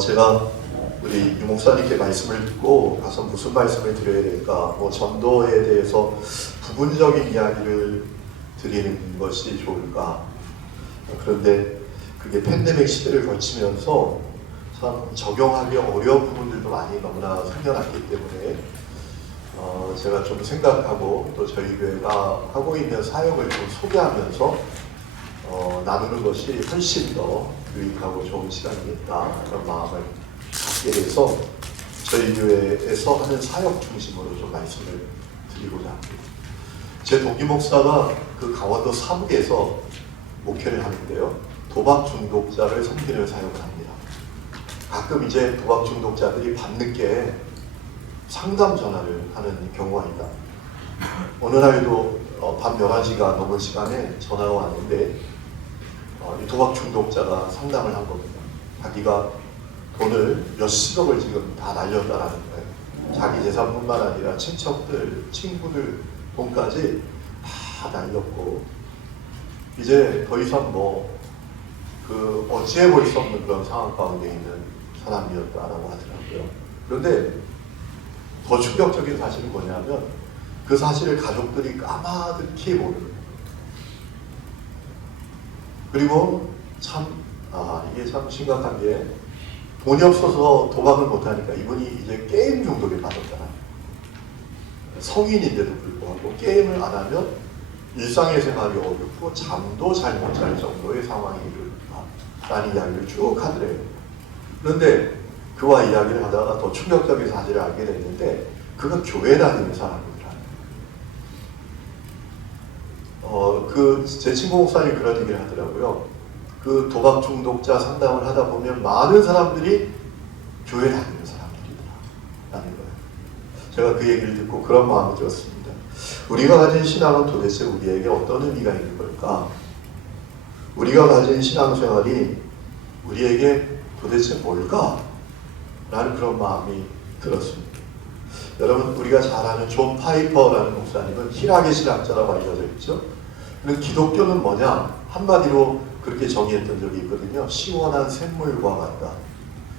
제가 우리 유 목사님께 말씀을 듣고 가서 무슨 말씀을 드려야 될까, 전도에 대해서 부분적인 이야기를 드리는 것이 좋을까. 그런데 그게 팬데믹 시대를 거치면서 참 적용하기 어려운 부분들도 많이 너무나 생겨났기 때문에 제가 좀 생각하고 또 저희 교회가 하고 있는 사역을 좀 소개하면서 나누는 것이 훨씬 더 유익하고 좋은 시간이겠다, 그런 마음을 갖게 돼서 저희 교회에서 하는 사역 중심으로 좀 말씀을 드리고자 합니다. 제 동기 목사가 그 강원도 사북에서 목회를 하는데요, 도박 중독자를 섬기는 사역을 합니다. 가끔 이제 도박 중독자들이 밤늦게 상담 전화를 하는 경우가 있다. 어느 날도 밤 11시가 넘은 시간에 전화가 왔는데 이 도박 중독자가 상담을 한 겁니다. 자기가 돈을 몇십억을 지금 다 날렸다라는 거예요. 자기 재산뿐만 아니라 친척들, 친구들 돈까지 다 날렸고 이제 더 이상 어찌해 볼 수 없는 그런 상황 가운데 있는 사람이었다라고 하더라고요. 그런데 더 충격적인 사실은 뭐냐면 그 사실을 가족들이 까마득히 모르는 거예요. 그리고 이게 참 심각한 게 돈이 없어서 도박을 못하니까 이분이 이제 게임 중독에 빠졌잖아요. 성인인데도 불구하고 게임을 안 하면 일상의 생활이 어렵고 잠도 잘 못 잘 정도의 상황이 이르렀다라는 이야기를 쭉 하더래요. 그런데 그와 이야기를 하다가 더 충격적인 사실을 알게 됐는데 그가 교회 다니는 사람이더라고요. 제 친구 목사님이 그런 얘기를 하더라고요. 그 도박 중독자 상담을 하다 보면 많은 사람들이 교회 다니는 사람들이다라는 거예요. 제가 그 얘기를 듣고 그런 마음이 들었습니다. 우리가 가진 신앙은 도대체 우리에게 어떤 의미가 있는 걸까? 우리가 가진 신앙생활이 우리에게 도대체 뭘까? 라는 그런 마음이 들었습니다. 여러분, 우리가 잘 아는 존 파이퍼라는 목사님은 희락의 신학자라고 알려져 있죠. 그럼 기독교는 뭐냐? 한마디로 그렇게 정의했던 적이 있거든요. 시원한 샘물과 같다.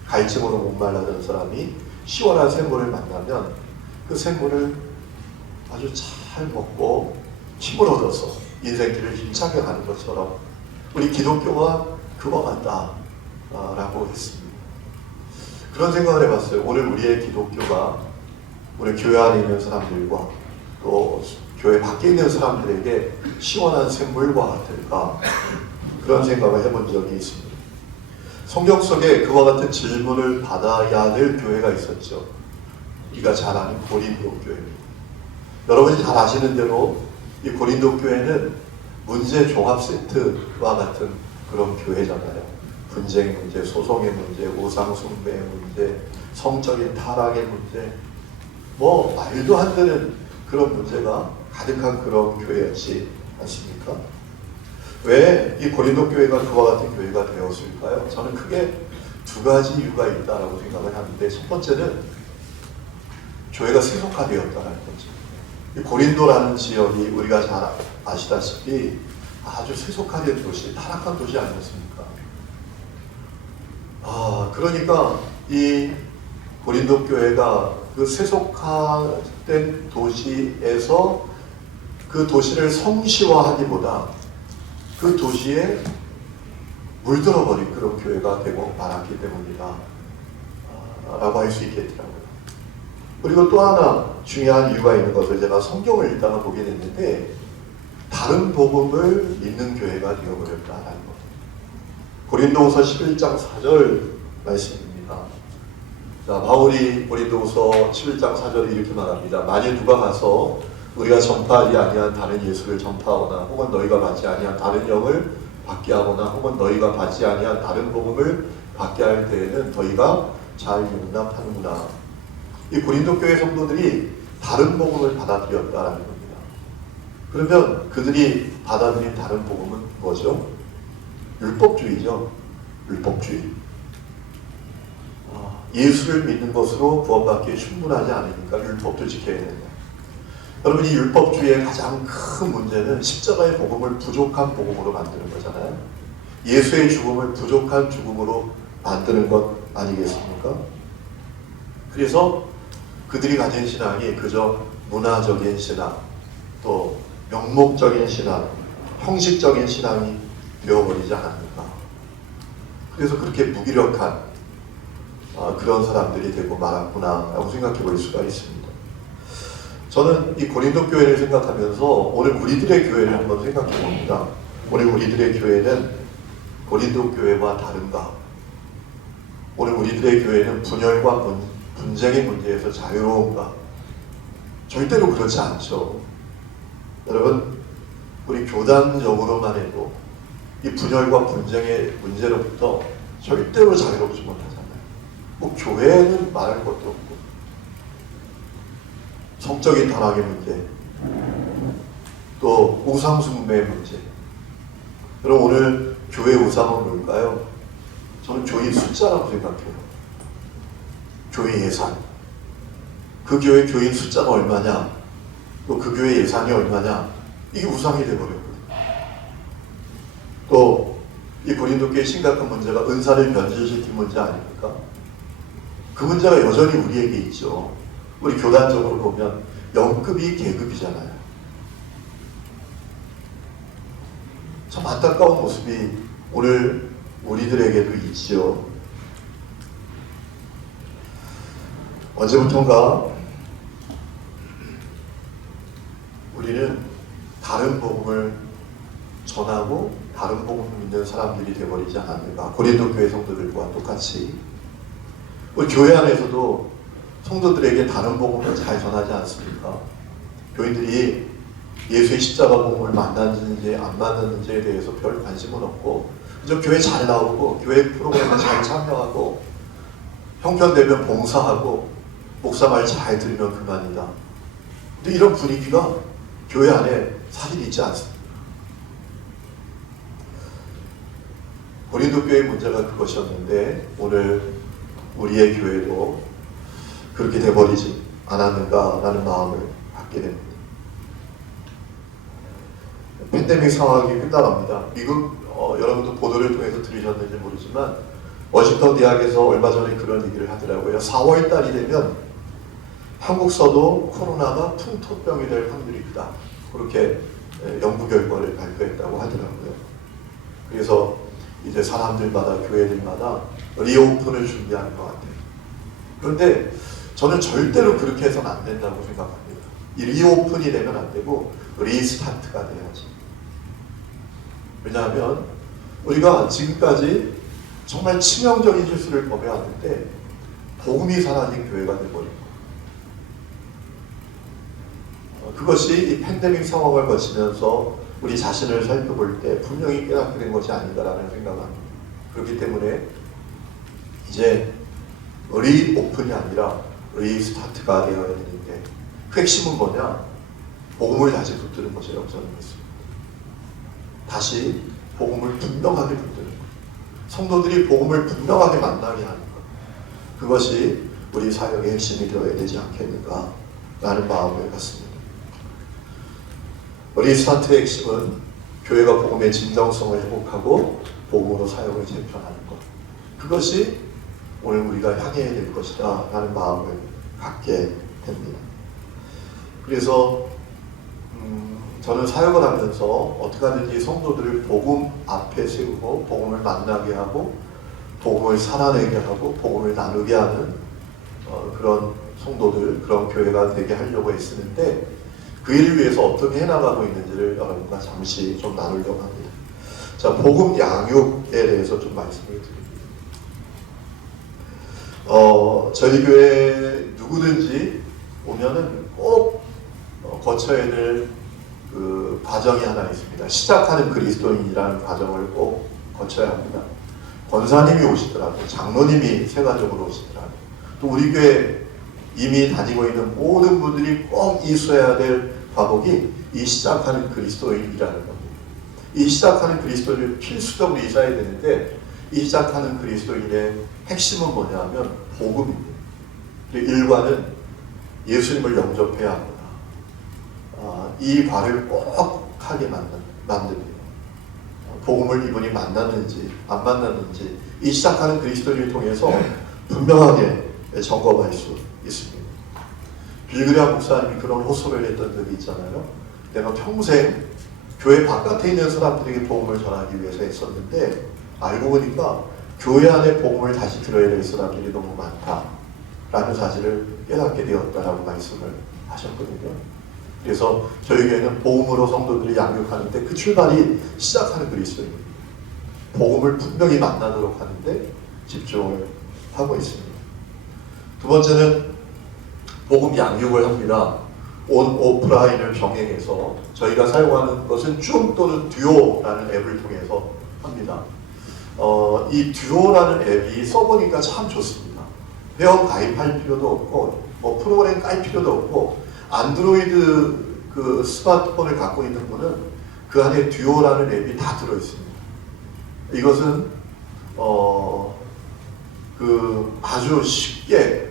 갈증으로 목말라던 사람이 시원한 샘물을 만나면 그 샘물을 아주 잘 먹고 힘을 얻어서 인생길을 힘차게 가는 것처럼 우리 기독교가 그와 같다라고 했습니다. 그런 생각을 해봤어요. 오늘 우리의 기독교가 우리 교회 안에 있는 사람들과 또 교회 밖에 있는 사람들에게 시원한 샘물과 같을까, 그런 생각을 해본 적이 있습니다. 성경 속에 그와 같은 질문을 받아야 될 교회가 있었죠. 우리가 잘 아는 고린도 교회입니다. 여러분이 잘 아시는 대로 이 고린도 교회는 문제 종합 세트와 같은 그런 교회잖아요. 분쟁 문제, 소송의 문제, 우상 숭배의 문제, 성적인 타락의 문제, 말도 안 되는 그런 문제가 가득한 그런 교회였지 않습니까? 왜 이 고린도 교회가 그와 같은 교회가 되었을까요? 저는 크게 두 가지 이유가 있다고 생각을 하는데, 첫 번째는 교회가 세속화되었다는 거죠. 이 고린도라는 지역이 우리가 잘 아시다시피 아주 세속화된 도시, 타락한 도시 아니었습니까? 그러니까 이 고린도 교회가 그 세속화된 도시에서 그 도시를 성시화하기보다 그 도시에 물들어버린 그런 교회가 되고 말았기 때문이다 라고 할 수 있겠더라고요. 그리고 또 하나 중요한 이유가 있는 것을 제가 성경을 읽다가 보게 됐는데, 다른 복음을 믿는 교회가 되어버렸다라는 것. 고린도후서 11장 4절 말씀입니다. 자, 바울이 고린도후서 11장 4절에 이렇게 말합니다. 만일 누가 가서 우리가 전파하지 아니한 다른 예수를 전파하거나 혹은 너희가 받지 아니한 다른 영을 받게 하거나 혹은 너희가 받지 아니한 다른 복음을 받게 할 때에는 너희가 잘 용납하는구나. 이 고린도 교회 성도들이 다른 복음을 받아들였다라는 겁니다. 그러면 그들이 받아들인 다른 복음은 뭐죠? 율법주의죠. 율법주의. 예수를 믿는 것으로 구원받기에 충분하지 않으니까 율법도 지켜야 된다. 여러분, 이 율법주의의 가장 큰 문제는 십자가의 복음을 부족한 복음으로 만드는 거잖아요. 예수의 죽음을 부족한 죽음으로 만드는 것 아니겠습니까? 그래서 그들이 가진 신앙이 그저 문화적인 신앙, 또 명목적인 신앙, 형식적인 신앙이 되어버리지 않았는가. 그래서 그렇게 무기력한 그런 사람들이 되고 말았구나 라고 생각해 볼 수가 있습니다. 저는 이 고린도 교회를 생각하면서 오늘 우리들의 교회를 한번 생각해 봅니다. 오늘 우리들의 교회는 고린도 교회와 다른가? 오늘 우리들의 교회는 분열과 분쟁의 문제에서 자유로운가? 절대로 그렇지 않죠. 여러분, 우리 교단적으로만 해도 이 분열과 분쟁의 문제로부터 절대로 자유롭지 못하잖아요. 뭐 교회는 말할 것도 없고, 성적인 타락의 문제, 또 우상숭배의 문제. 여러분, 오늘 교회 우상은 뭘까요? 저는 교인 숫자라고 생각해요. 교회 예산. 그 교회 교인 숫자가 얼마냐? 또 그 교회 예산이 얼마냐? 이게 우상이 되어버렸거든요. 또 이 고린도교의 심각한 문제가 은사를 변질시킨 문제 아닙니까? 그 문제가 여전히 우리에게 있죠. 우리 교단적으로 보면 영급이 계급이잖아요. 참 안타까운 모습이 오늘 우리들에게도 있지요. 언제부턴가 우리는 다른 복음을 전하고 다른 복음을 믿는 사람들이 되어버리지 않았는가. 고린도 교회 성도들과 똑같이 우리 교회 안에서도 성도들에게 다른 복음을 잘 전하지 않습니까? 교인들이 예수의 십자가 복음을 만났는지 안 만났는지에 대해서 별 관심은 없고 그저 교회 잘 나오고 교회 프로그램에 잘 참여하고 형편되면 봉사하고 목사 말 잘 들으면 그만이다. 근데 이런 분위기가 교회 안에 사실 있지 않습니다. 고린도 교회의 문제가 그것이었는데 오늘 우리의 교회도 그렇게 돼버리지 않았는가라는 마음을 갖게 됩니다. 팬데믹 상황이 끝나갑니다. 미국 여러분도 보도를 통해서 들으셨는지 모르지만 워싱턴 대학에서 얼마 전에 그런 얘기를 하더라고요. 4월 달이 되면 한국서도 코로나가 풍토병이 될 확률이 크다. 그렇게 연구 결과를 발표했다고 하더라고요. 그래서 이제 사람들마다 교회들마다 리오픈을 준비하는 것 같아요. 그런데 저는 절대로 그렇게 해서는 안 된다고 생각합니다. 이 리오픈이 되면 안 되고 리스타트가 돼야지. 왜냐하면 우리가 지금까지 정말 치명적인 실수를 범해왔는데 복음이 사라진 교회가 되어버린 거예요. 그것이 이 팬데믹 상황을 거치면서 우리 자신을 살펴볼 때 분명히 깨닫게 된 것이 아닌가라는 생각을 합니다. 그렇기 때문에 이제 리오픈이 아니라 리스타트가 되어야 되는데 그 핵심은 뭐냐? 복음을 다시 붙드는 것이라고 저는 믿습니다. 다시 복음을 분명하게 붙드는 것. 성도들이 복음을 분명하게 만나게 하는 것. 그것이 우리 사역의 핵심이 되어야 되지 않겠는가라는 마음을 갖습니다. 리스타트의 핵심은 교회가 복음의 진정성을 회복하고 복음으로 사역을 재편하는 것. 그것이 오늘 우리가 향해야 될 것이다 라는 마음을 갖게 됩니다. 그래서 저는 사역을 하면서 어떻게 하든지 성도들을 복음 앞에 세우고 복음을 만나게 하고 복음을 살아내게 하고 복음을 나누게 하는 그런 성도들, 그런 교회가 되게 하려고 했었는데 그 일을 위해서 어떻게 해나가고 있는지를 여러분과 잠시 좀 나누려고 합니다. 자, 복음 양육에 대해서 좀 말씀을 드립니다. 저희 교회 누구든지 오면은 꼭 거쳐야 될 그 과정이 하나 있습니다. 시작하는 그리스도인이라는 과정을 꼭 거쳐야 합니다. 권사님이 오시더라도 장로님이 세가적으로 오시더라도 또 우리 교회 이미 다니고 있는 모든 분들이 꼭 이수해야 될 과목이 이 시작하는 그리스도인이라는 겁니다. 이 시작하는 그리스도인을 필수적으로 이사해야 되는데 이 시작하는 그리스도인의 핵심은 뭐냐면 복음입니다. 일과는 예수님을 영접해야 합니다. 이 과를 꼭 하게 만듭니다. 복음을 이분이 만났는지 안 만났는지 이 시작하는 그리스도인을 통해서 분명하게 점검할 수 있습니다. 빌그레암 목사님이 그런 호소를 했던 적이 있잖아요. 내가 평생 교회 바깥에 있는 사람들에게 복음을 전하기 위해서 했었는데 알고 보니까 교회 안에 복음을 다시 들어야 될 사람들이 너무 많다라는 사실을 깨닫게 되었다라고 말씀을 하셨거든요. 그래서 저희 교회는 복음으로 성도들이 양육하는데 그 출발이 시작하는 그리스도입니다. 복음을 분명히 만나도록 하는데 집중을 하고 있습니다. 두 번째는 복음 양육을 합니다. 온 오프라인을 병행해서 저희가 사용하는 것은 줌 또는 듀오라는 앱을 통해서 합니다. 이 듀오라는 앱이 써보니까 참 좋습니다. 회원 가입할 필요도 없고 뭐 프로그램 깔 필요도 없고 안드로이드 그 스마트폰을 갖고 있는 분은 그 안에 듀오라는 앱이 다 들어있습니다. 이것은 그 아주 쉽게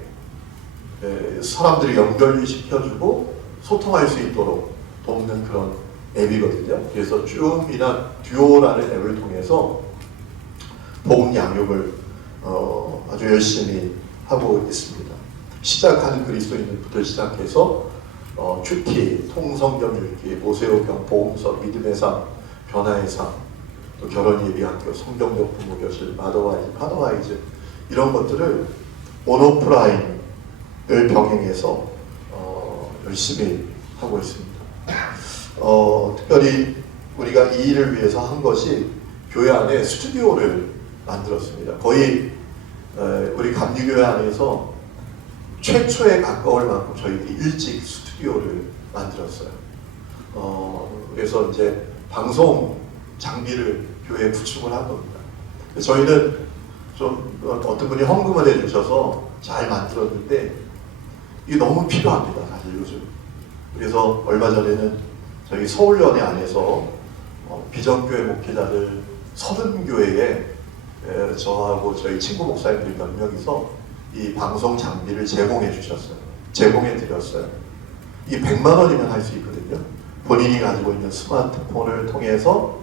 사람들이 연결시켜주고 소통할 수 있도록 돕는 그런 앱이거든요. 그래서 줌이나 듀오라는 앱을 통해서 복음 양육을 아주 열심히 하고 있습니다. 시작하는 그리스도인들부터 시작해서 큐티, 통성경 읽기, 모세오경, 복음서, 믿음의 삶, 변화의 삶, 또 결혼 예비학교, 성경적 부모교실, 마더와이즈, 파더와이즈 이런 것들을 온오프라인을 병행해서 열심히 하고 있습니다. 특별히 우리가 이 일을 위해서 한 것이 교회 안에 스튜디오를 만들었습니다. 거의 우리 감리교회 안에서 최초에 가까울 만큼 저희들이 일찍 스튜디오를 만들었어요. 그래서 이제 방송 장비를 교회에 구축을 한 겁니다. 저희는 좀 어떤 분이 헌금을 해주셔서 잘 만들었는데 이게 너무 필요합니다, 사실 요즘. 그래서 얼마 전에는 저희 서울연회 안에서 비전교회 목회자들 30교회에 저하고 저희 친구 목사님들 몇 명이서 이 방송 장비를 제공해 주셨어요. 제공해 드렸어요. 이 100만 원이면 할 수 있거든요. 본인이 가지고 있는 스마트폰을 통해서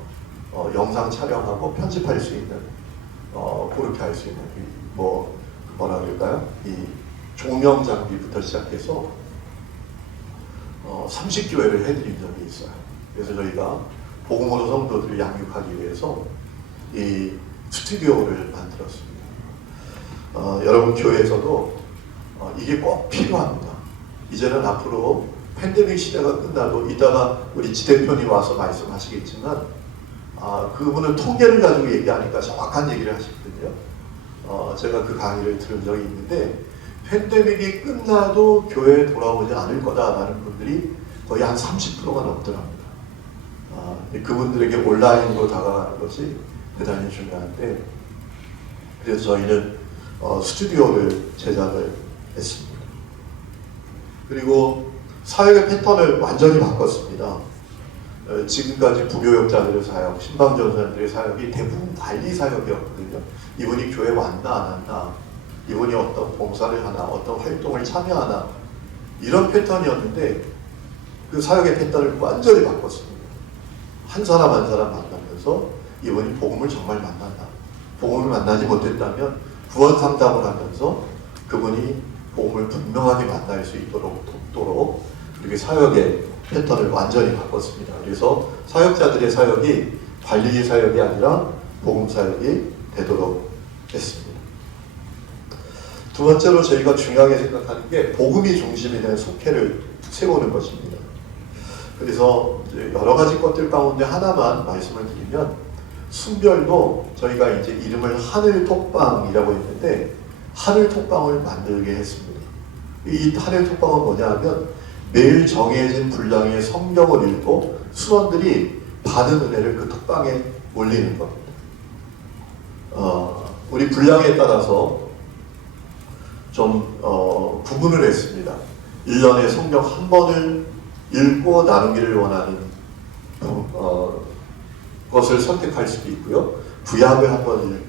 영상 촬영하고 편집할 수 있는 그렇게 할 수 있는 뭐라 그럴까요? 이 조명 장비부터 시작해서 30교회를 해드린 적이 있어요. 그래서 저희가 복음으로 성도들을 양육하기 위해서 이 스튜디오를 만들었습니다. 여러분 교회에서도 이게 꼭 필요합니다. 이제는 앞으로 팬데믹 시대가 끝나도 이따가 우리 지 대표님 와서 말씀하시겠지만 그분은 통계를 가지고 얘기하니까 정확한 얘기를 하시거든요. 제가 그 강의를 들은 적이 있는데 팬데믹이 끝나도 교회에 돌아오지 않을 거다라는 분들이 거의 한 30%가 넘더랍니다. 그분들에게 온라인으로 다가가는 것이 대단히 중요한데 그래서 저희는 스튜디오를 제작을 했습니다. 그리고 사역의 패턴을 완전히 바꿨습니다. 지금까지 부교역자들의 사역, 신방전사들의 사역이 대부분 관리 사역이었거든요. 이분이 교회 왔나 안 왔나, 이분이 어떤 봉사를 하나, 어떤 활동을 참여하나 이런 패턴이었는데 그 사역의 패턴을 완전히 바꿨습니다. 한 사람 한 사람 만나면서 이분이 복음을 정말 만났나, 복음을 만나지 못했다면 구원 상담을 하면서 그분이 복음을 분명하게 만날 수 있도록 돕도록 이렇게 사역의 패턴을 완전히 바꿨습니다. 그래서 사역자들의 사역이 관리 사역이 아니라 복음 사역이 되도록 했습니다. 두 번째로 저희가 중요하게 생각하는 게 복음이 중심이 된 속회를 세우는 것입니다. 그래서 이제 여러 가지 것들 가운데 하나만 말씀을 드리면 순별도 저희가 이제 이름을 하늘 톡방이라고 했는데 하늘 톡방을 만들게 했습니다. 이 하늘 톡방은 뭐냐 하면 매일 정해진 분량의 성경을 읽고 수원들이 받은 은혜를 그 톡방에 올리는 겁니다. 우리 분량에 따라서 좀 구분을 했습니다. 1년에 성경 한 번을 읽고 나누기를 원하는 것을 선택할 수도 있고요. 구약을 한 번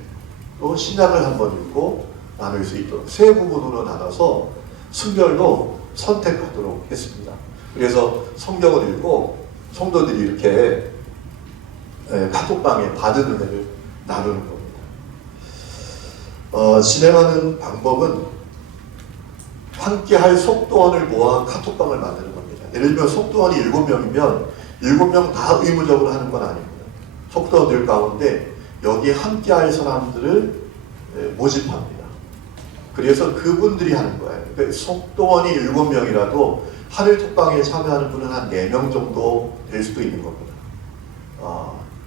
읽고 신약을 한 번 읽고 나눌 수 있도록 세 부분으로 나눠서 순별로 선택하도록 했습니다. 그래서 성경을 읽고 성도들이 이렇게 카톡방에 받은 은혜를 나누는 겁니다. 진행하는 방법은 함께 할 속도원을 모아 카톡방을 만드는 겁니다. 예를 들면 속도원이 7명이면 7명 다 의무적으로 하는 건 아닙니다. 속도원들 가운데 여기 함께 할 사람들을 모집합니다. 그래서 그분들이 하는 거예요. 그러니까 속도원이 7명이라도 하늘톡방에 참여하는 분은 한 4명 정도 될 수도 있는 겁니다.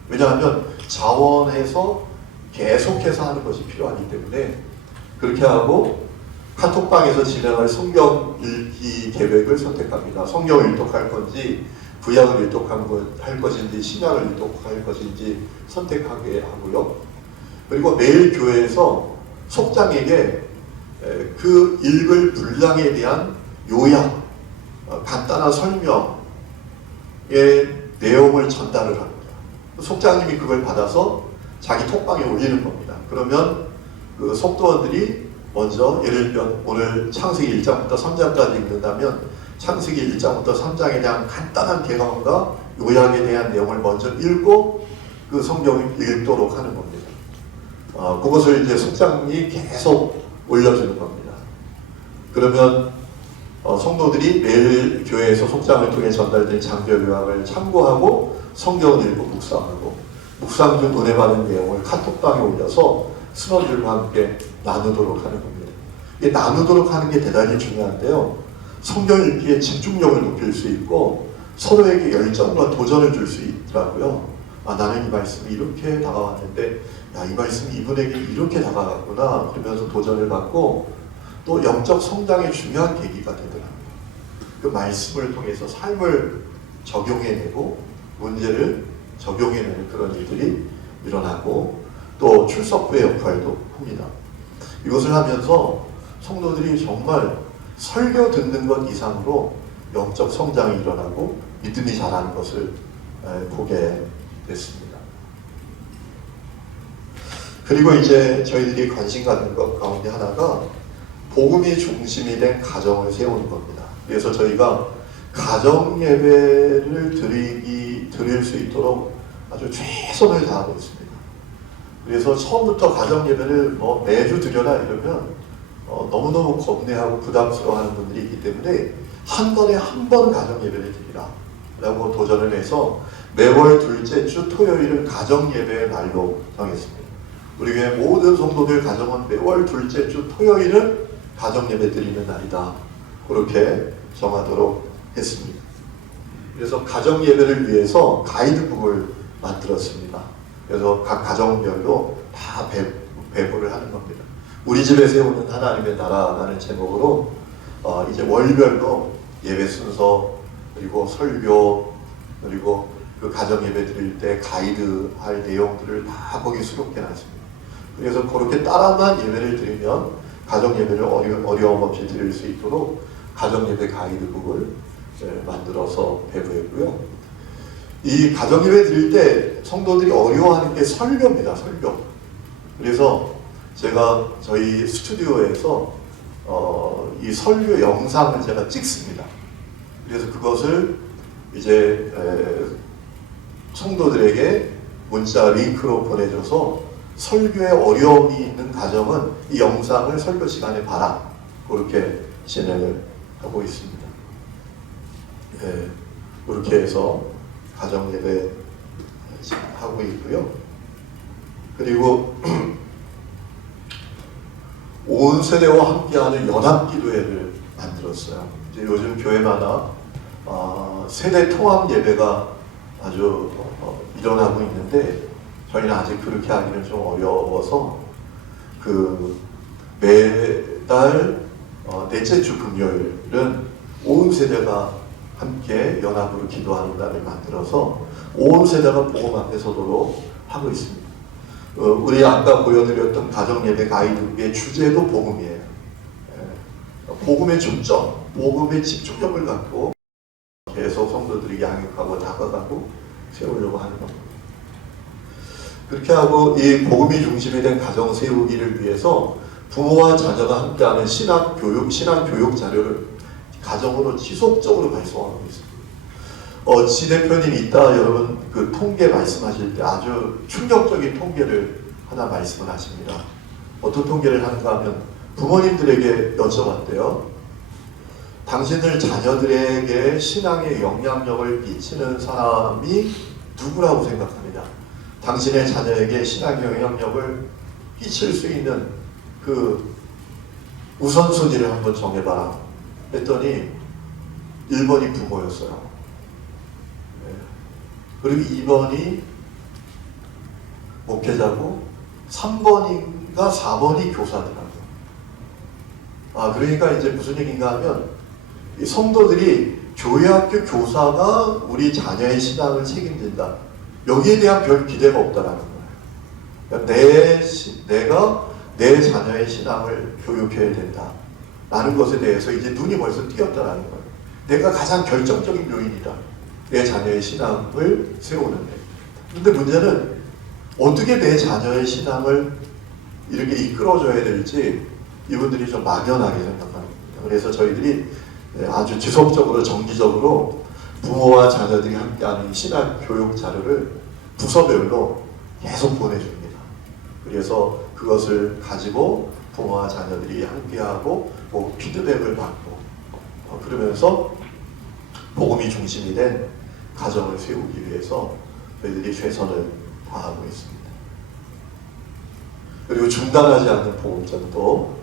왜냐하면 자원해서 계속해서 하는 것이 필요하기 때문에 그렇게 하고 카톡방에서 진행할 성경 읽기 계획을 선택합니다. 성경을 일독할 건지 구약을 일독할 것인지 신약을 일독할 것인지 선택하게 하고요. 그리고 매일 교회에서 속장에게 그 읽을 분량에 대한 요약, 간단한 설명의 내용을 전달을 합니다. 속장님이 그걸 받아서 자기 톡방에 올리는 겁니다. 그러면 그 속도원들이 먼저 예를 들면 오늘 창세기 1장부터 3장까지 읽는다면 창세기 1장부터 3장에 대한 간단한 개념과 요약에 대한 내용을 먼저 읽고 그 성경을 읽도록 하는 겁니다. 그것을 이제 속장이 계속 올려주는 겁니다. 그러면 성도들이 매일 교회에서 속장을 통해 전달된 장절 요약을 참고하고 성경을 읽고 묵상하고 묵상 중 은혜 받은 내용을 카톡방에 올려서 수업들과 함께 나누도록 하는 겁니다. 이게 나누도록 하는 게 대단히 중요한데요. 성경 읽기에 집중력을 높일 수 있고 서로에게 열정과 도전을 줄 수 있더라고요. 나는 이 말씀이 이렇게 다가왔는데 이 말씀이 이분에게 이렇게 다가갔구나 그러면서 도전을 받고 또 영적 성장의 중요한 계기가 되더라고요. 그 말씀을 통해서 삶을 적용해내고 문제를 적용해내는 그런 일들이 일어나고 또 출석부의 역할도 합니다. 이것을 하면서 성도들이 정말 설교 듣는 것 이상으로 영적 성장이 일어나고 믿음이 자라는 것을 보게 됐습니다. 그리고 이제 저희들이 관심 갖는 것 가운데 하나가 복음이 중심이 된 가정을 세우는 겁니다. 그래서 저희가 가정 예배를 드릴 수 있도록 아주 최선을 다하고 있습니다. 그래서 처음부터 가정 예배를 매주 드려라 이러면 너무너무 겁내하고 부담스러워하는 분들이 있기 때문에 한 번에 한 번 가정 예배를 드리라 라고 도전을 해서 매월 둘째 주 토요일을 가정 예배의 날로 정했습니다. 우리 교회 모든 성도들 가정은 매월 둘째 주 토요일은 가정 예배 드리는 날이다. 그렇게 정하도록 했습니다. 그래서 가정 예배를 위해서 가이드북을 만들었습니다. 그래서 각 가정별로 다 배부를 하는 겁니다. 우리 집에 세우는 하나님의 나라라는 제목으로 이제 월별로 예배 순서 그리고 설교 그리고 그 가정 예배 드릴 때 가이드 할 내용들을 다 거기 수록해 놨습니다. 그래서 그렇게 따라만 예배를 드리면 가정 예배를 어려움 없이 드릴 수 있도록 가정 예배 가이드북을 만들어서 배부했고요. 이 가정 예배 드릴 때 성도들이 어려워하는 게 설교입니다. 설교. 그래서 제가 저희 스튜디오에서 이 설교 영상을 제가 찍습니다. 그래서 그것을 이제 성도들에게 문자 링크로 보내줘서 설교에 어려움이 있는 가정은 이 영상을 설교 시간에 봐라. 그렇게 진행을 하고 있습니다. 그렇게 해서 가정 예배 하고 있고요. 그리고 온 세대와 함께하는 연합기도회를 만들었어요. 이제 요즘 교회마다 세대 통합 예배가 아주 일어나고 있는데 저희는 아직 그렇게 하기는 좀 어려워서 그 매달 넷째 주 금요일은 온 세대가 함께 연합으로 기도하는 날을 만들어서 온 세대가 복음 앞에 서도록 하고 있습니다. 우리 아까 보여드렸던 가정예배 가이드북의 주제도 복음이에요. 복음의 중점, 복음의 집중력을 갖고 계속 성도들이 양육하고 다가가고 세우려고 하는 겁니다. 그렇게 하고 이 복음이 중심이 된 가정 세우기를 위해서 부모와 자녀가 함께하는 신앙교육 자료를 가정으로 지속적으로 발송하고 있습니다. 지 대표님 이따 여러분 그 통계 말씀하실 때 아주 충격적인 통계를 하나 말씀을 하십니다. 어떤 통계를 하는가 하면 부모님들에게 여쭤봤대요. 당신들 자녀들에게 신앙에 영향력을 끼치는 사람이 누구라고 생각합니다. 당신의 자녀에게 신앙의 영향력을 끼칠 수 있는 그 우선순위를 한번 정해봐라 했더니 1번이 부모였어요. 그리고 2번이 목회자고 3번인가 4번이 교사더라고요. 그러니까 이제 무슨 얘기인가 하면 이 성도들이 교회학교 교사가 우리 자녀의 신앙을 책임진다. 여기에 대한 별 기대가 없다라는 거예요. 그러니까 내가 내 자녀의 신앙을 교육해야 된다. 라는 것에 대해서 이제 눈이 벌써 띄었다라는 거예요. 내가 가장 결정적인 요인이다. 내 자녀의 신앙을 세우는 데. 근데 문제는 어떻게 내 자녀의 신앙을 이렇게 이끌어줘야 될지 이분들이 좀 막연하게 생각합니다. 그래서 저희들이 아주 지속적으로 정기적으로 부모와 자녀들이 함께하는 신앙 교육 자료를 부서별로 계속 보내줍니다. 그래서 그것을 가지고 부모와 자녀들이 함께하고 피드백을 받고 그러면서 복음이 중심이 된 가정을 세우기 위해서 저희들이 최선을 다하고 있습니다. 그리고 중단하지 않는 복음 전도.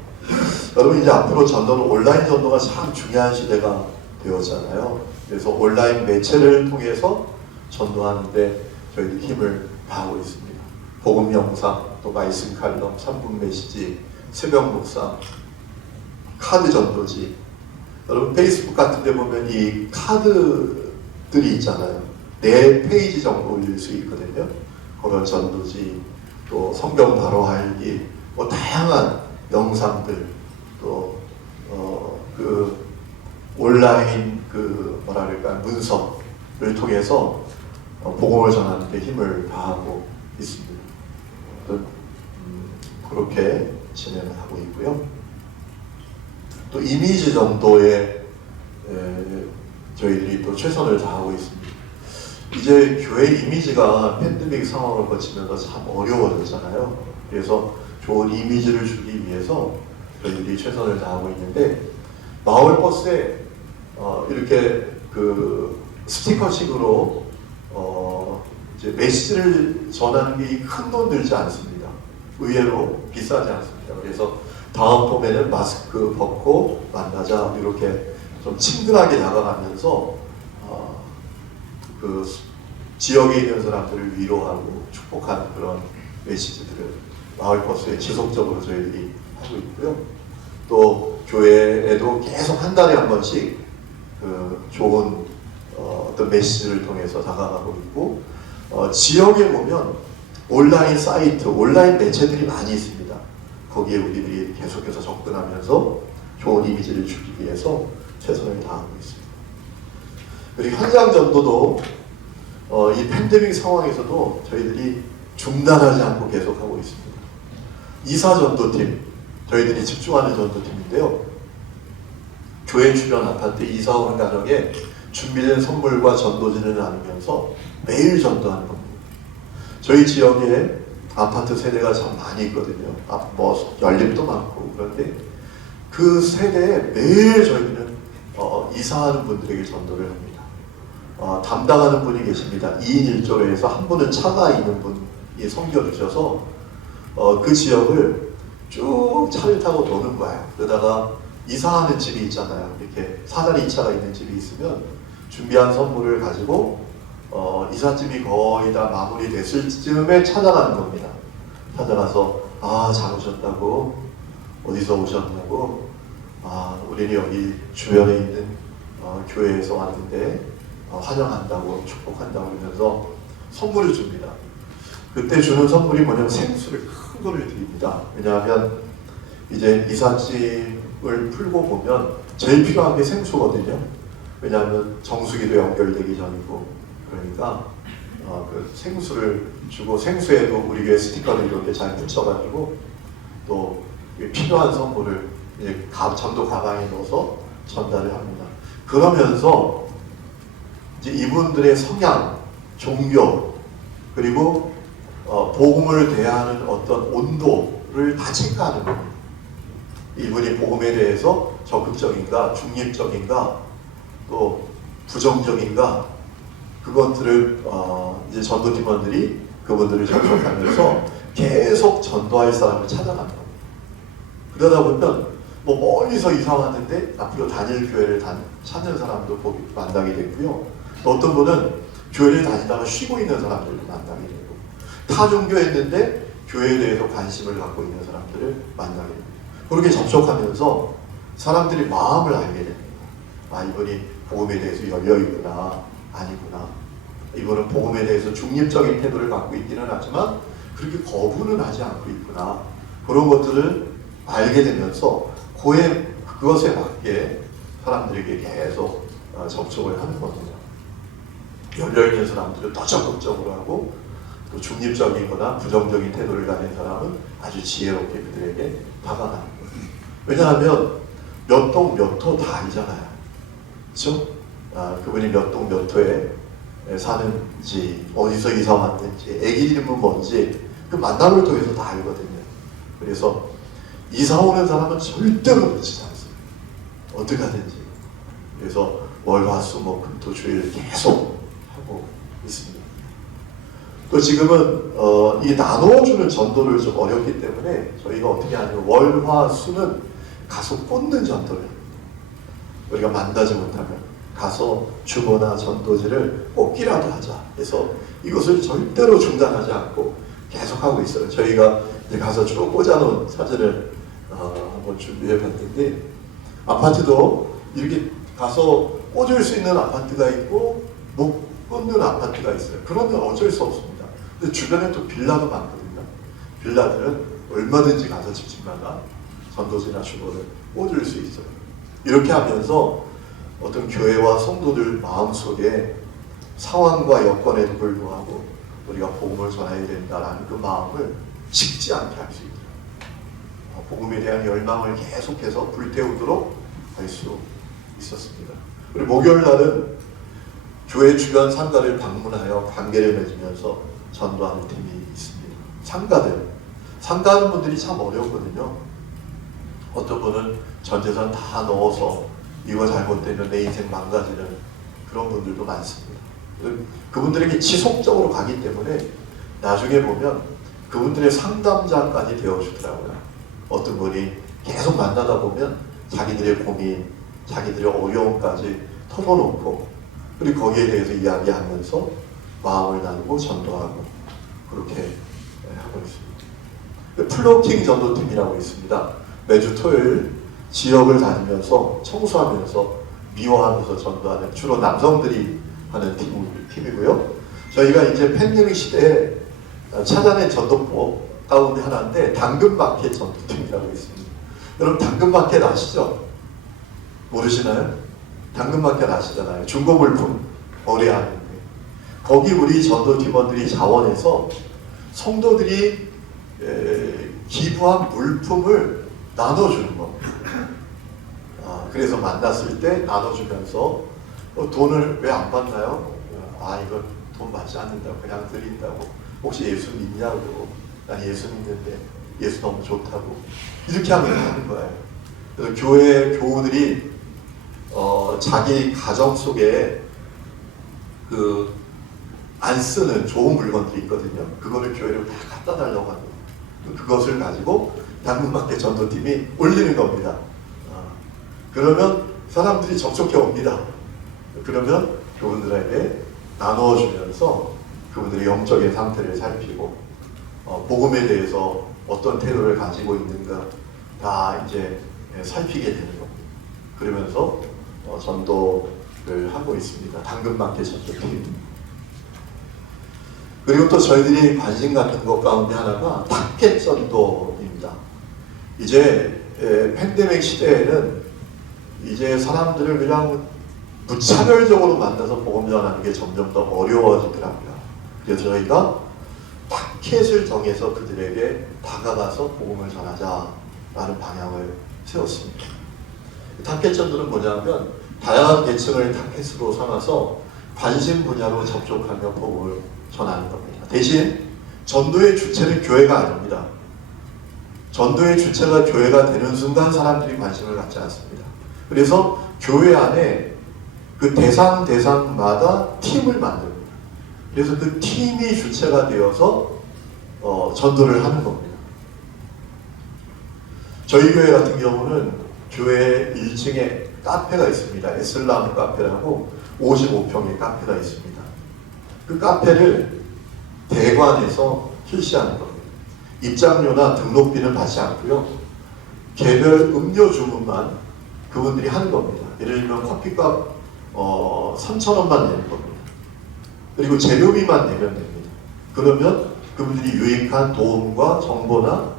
여러분 이제 앞으로 전도는 온라인 전도가 참 중요한 시대가 되었잖아요. 그래서 온라인 매체를 통해서 전도하는데 저희들이 힘을 다하고 있습니다. 복음 영상, 또 말씀 칼럼, 3분 메시지, 새벽 묵상, 카드 전도지. 여러분 페이스북 같은 데 보면 이 카드들이 있잖아요. 4페이지 정도 올릴 수 있거든요. 그런 전도지, 또 성경 바로 알기, 다양한 영상들, 또 그 온라인 문서를 통해서 복음을 전하는 데 힘을 다하고 있습니다. 그렇게 진행을 하고 있고요. 또 이미지 전도에 저희들이 또 최선을 다하고 있습니다. 이제 교회 이미지가 팬데믹 상황을 거치면서 참 어려워졌잖아요. 그래서 좋은 이미지를 주기 위해서 저희들이 최선을 다하고 있는데 마을버스에 이렇게 그 스티커식으로 이제 메시지를 전하는 게 큰 돈 들지 않습니다. 의외로 비싸지 않습니다. 그래서 다음 봄에는 마스크 벗고 만나자 이렇게 좀 친근하게 다가가면서 그 지역에 있는 사람들을 위로하고 축복하는 그런 메시지들을 마을버스에 지속적으로 저희들이 하고 있고요. 또 교회에도 계속 한 달에 한 번씩 그 좋은 어떤 메시지를 통해서 다가가고 있고 지역에 보면 온라인 사이트, 온라인 매체들이 많이 있습니다. 거기에 우리들이 계속해서 접근하면서 좋은 이미지를 주기 위해서 최선을 다하고 있습니다. 그리고 현장 전도도 이 팬데믹 상황에서도 저희들이 중단하지 않고 계속하고 있습니다. 이사 전도팀, 저희들이 집중하는 전도팀인데요. 교회 주변 아파트 이사 오는 가정에 준비된 선물과 전도지를 나누면서 매일 전도하는 겁니다. 저희 지역에 아파트 세대가 참 많이 있거든요. 연립도 많고. 그런데 그 세대에 매일 저희들은 이사하는 분들에게 전도를 합니다. 담당하는 분이 계십니다. 2인 1조로 해서 한 분은 차가 있는 분이 섬겨주셔서 그 지역을 쭉 차를 타고 도는 거예요. 그러다가 이사하는 집이 있잖아요. 이렇게 사다리 차가 있는 집이 있으면 준비한 선물을 가지고 이삿짐이 거의 다 마무리됐을 즈음에 찾아가는 겁니다. 찾아가서 잘 오셨다고, 어디서 오셨냐고, 우리는 여기 주변에 있는 교회에서 왔는데 환영한다고 축복한다고 그러면서 선물을 줍니다. 그때 주는 선물이 뭐냐면 생수를 큰 거를 드립니다. 왜냐하면 이제 이삿짐을 풀고 보면 제일 필요한 게 생수거든요. 왜냐하면 정수기도 연결되기 전이고 그러니까 그 생수를 주고 생수에도 우리 교회 스티커를 이렇게 잘 붙여가지고 또 필요한 선물을 이제 전도 가방에 넣어서 전달을 합니다. 그러면서 이제 이분들의 성향, 종교 그리고 복음을 대하는 어떤 온도 전도를 다 체크하는 겁니다. 이분이 복음에 대해서 적극적인가, 중립적인가, 또 부정적인가, 그것들을 이제 전도팀원들이 그분들을 접촉하면서 계속 전도할 사람을 찾아가는 겁니다. 그러다 보면 뭐 멀리서 이사 왔는데 앞으로 다닐 교회를 찾는 사람도 만나게 됐고요. 또 어떤 분은 교회를 다니다가 쉬고 있는 사람들도 만나게 되고, 타종교했는데 교회에 대해서 관심을 갖고 있는 사람들을 만나게 됩니다. 그렇게 접촉하면서 사람들이 마음을 알게 됩니다. 아, 이분이 복음에 대해서 열려있구나, 아니구나. 이분은 복음에 대해서 중립적인 태도를 갖고 있기는 하지만 그렇게 거부는 하지 않고 있구나. 그런 것들을 알게 되면서 그것에 맞게 사람들에게 계속 접촉을 하는 겁니다. 열려있는 사람들은 더 적극적으로 하고, 또 중립적이거나 부정적인 태도를 가진 사람은 아주 지혜롭게 그들에게 다가가는 거예요. 왜냐하면 몇 동 몇 호 다 알잖아요. 그렇죠? 그분이 몇 동 몇 호에 사는지, 어디서 이사 왔는지, 애기 이름은 뭔지 그 만남을 통해서 다 알거든요. 그래서 이사 오는 사람은 절대로 놓치지 않습니다. 어떻게 하든지. 그래서 월, 화, 수, 목, 금, 토, 주일 계속 하고 있습니다. 또 지금은 이 나눠주는 전도를 좀 어렵기 때문에 저희가 어떻게 하냐면 월, 화, 수는 가서 꽂는 전도를, 우리가 만나지 못하면 가서 주보나 전도지를 꽂기라도 하자. 그래서 이것을 절대로 중단하지 않고 계속하고 있어요. 저희가 이제 가서 쭉 꽂아놓은 사진을 한번 준비해 봤는데, 아파트도 이렇게 가서 꽂을 수 있는 아파트가 있고 못 꽂는 아파트가 있어요. 그러면 어쩔 수 없습니다. 근데 주변에 또 빌라도 많거든요. 빌라들은 얼마든지 가서 집집마다 전도지나 주보를 꽂을 수 있어요. 이렇게 하면서 어떤 교회와 성도들 마음속에 상황과 여건에도 불구하고 우리가 복음을 전해야 된다라는 그 마음을 식지 않게 할 수 있어요. 복음에 대한 열망을 계속해서 불태우도록 할 수 있었습니다. 그리고 목요일 날은 교회 주변 상가를 방문하여 관계를 맺으면서 전도하는 팀이 있습니다. 상가하는 분들이 참 어렵거든요. 어떤 분은 전 재산 다 넣어서 이거 잘못되면 내 인생 망가지는 그런 분들도 많습니다. 그분들에게 지속적으로 가기 때문에 나중에 보면 그분들의 상담자까지 되어주더라고요. 어떤 분이 계속 만나다 보면 자기들의 고민, 자기들의 어려움까지 털어놓고, 그리고 거기에 대해서 이야기하면서 마음을 나누고 전도하고 그렇게 하고 있습니다. 플로팅 전도팀이라고 있습니다. 매주 토요일 지역을 다니면서 청소하면서 미워하면서 전도하는, 주로 남성들이 하는 팀이고요. 저희가 이제 팬데믹 시대에 찾아낸 전도법 가운데 하나인데 당근마켓 전도팀이라고 있습니다. 여러분 당근마켓 아시죠? 모르시나요? 당근마켓 아시잖아요. 중고물품 거래하는데 거기 우리 전도팀원들이 자원해서 성도들이 기부한 물품을 나눠주는 겁니다. 그래서 만났을 때 나눠주면서 돈을 왜 안 받나요? 이건 돈 받지 않는다고, 그냥 드린다고. 혹시 예수 믿냐고. 난 예수 믿는데 예수 너무 좋다고. 이렇게 하는 거예요. 그래서 교회 교우들이 자기 가정 속에 안 쓰는 좋은 물건들이 있거든요. 그거를 교회로 다 갖다 달라고 합니다. 그것을 가지고 당근마켓 전도팀이 올리는 겁니다. 그러면 사람들이 접촉해 옵니다. 그러면 그분들에게 나누어주면서 그분들의 영적인 상태를 살피고 복음에 대해서 어떤 태도를 가지고 있는가 다 이제 살피게 되는 겁니다. 그러면서 전도를 하고 있습니다. 당근마켓 전도팀. 그리고 또 저희들이 관심 갖는 것 가운데 하나가 타겟 전도입니다. 이제 팬데믹 시대에는 이제 사람들을 그냥 무차별적으로 만나서 복음 전하는 게 점점 더 어려워지더라고요. 그래서 저희가 타겟을 정해서 그들에게 다가가서 복음을 전하자라는 방향을 세웠습니다. 타겟 전도는 뭐냐면 다양한 계층을 타겟으로 삼아서 관심 분야로 접촉하며 복음을 전하는 겁니다. 대신 전도의 주체는 교회가 아닙니다. 전도의 주체가 교회가 되는 순간 사람들이 관심을 갖지 않습니다. 그래서 교회 안에 그 대상마다 팀을 만듭니다. 그래서 그 팀이 주체가 되어서 전도를 하는 겁니다. 저희 교회 같은 경우는 교회 1층에 카페가 있습니다. 에슬람 카페라고 55평의 카페가 있습니다. 그 카페를 대관에서 실시하는 겁니다. 입장료나 등록비는 받지 않고요. 개별 음료 주문만 그분들이 하는 겁니다. 예를 들면 커피값 3,000원만 내는 겁니다. 그리고 재료비만 내면 됩니다. 그러면 그분들이 유익한 도움과 정보나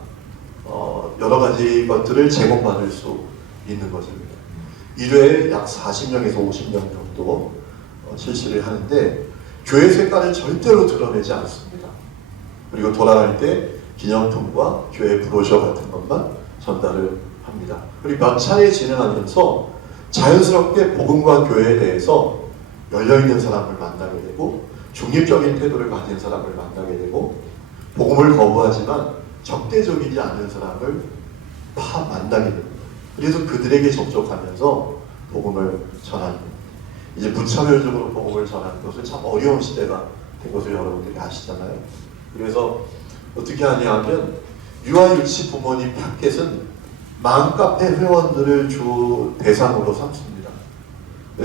여러 가지 것들을 제공받을 수 있는 것입니다. 1회에 약 40명에서 50명 정도 실시를 하는데 교회 색깔을 절대로 드러내지 않습니다. 그리고 돌아갈 때 기념품과 교회 브로셔 같은 것만 전달을 합니다. 그리고 몇 차례 진행하면서 자연스럽게 복음과 교회에 대해서 열려있는 사람을 만나게 되고 중립적인 태도를 가진 사람을 만나게 되고 복음을 거부하지만 적대적이지 않은 사람을 만나게 됩니다. 그래서 그들에게 접촉하면서 복음을 전하는 겁니다. 이제 무차별적으로 복음을 전하는 것은 참 어려운 시대가 된 것을 여러분들이 아시잖아요. 그래서 어떻게 하냐 하면 유아 유치 부모님 타겟은 맘카페 회원들을 주 대상으로 삼습니다.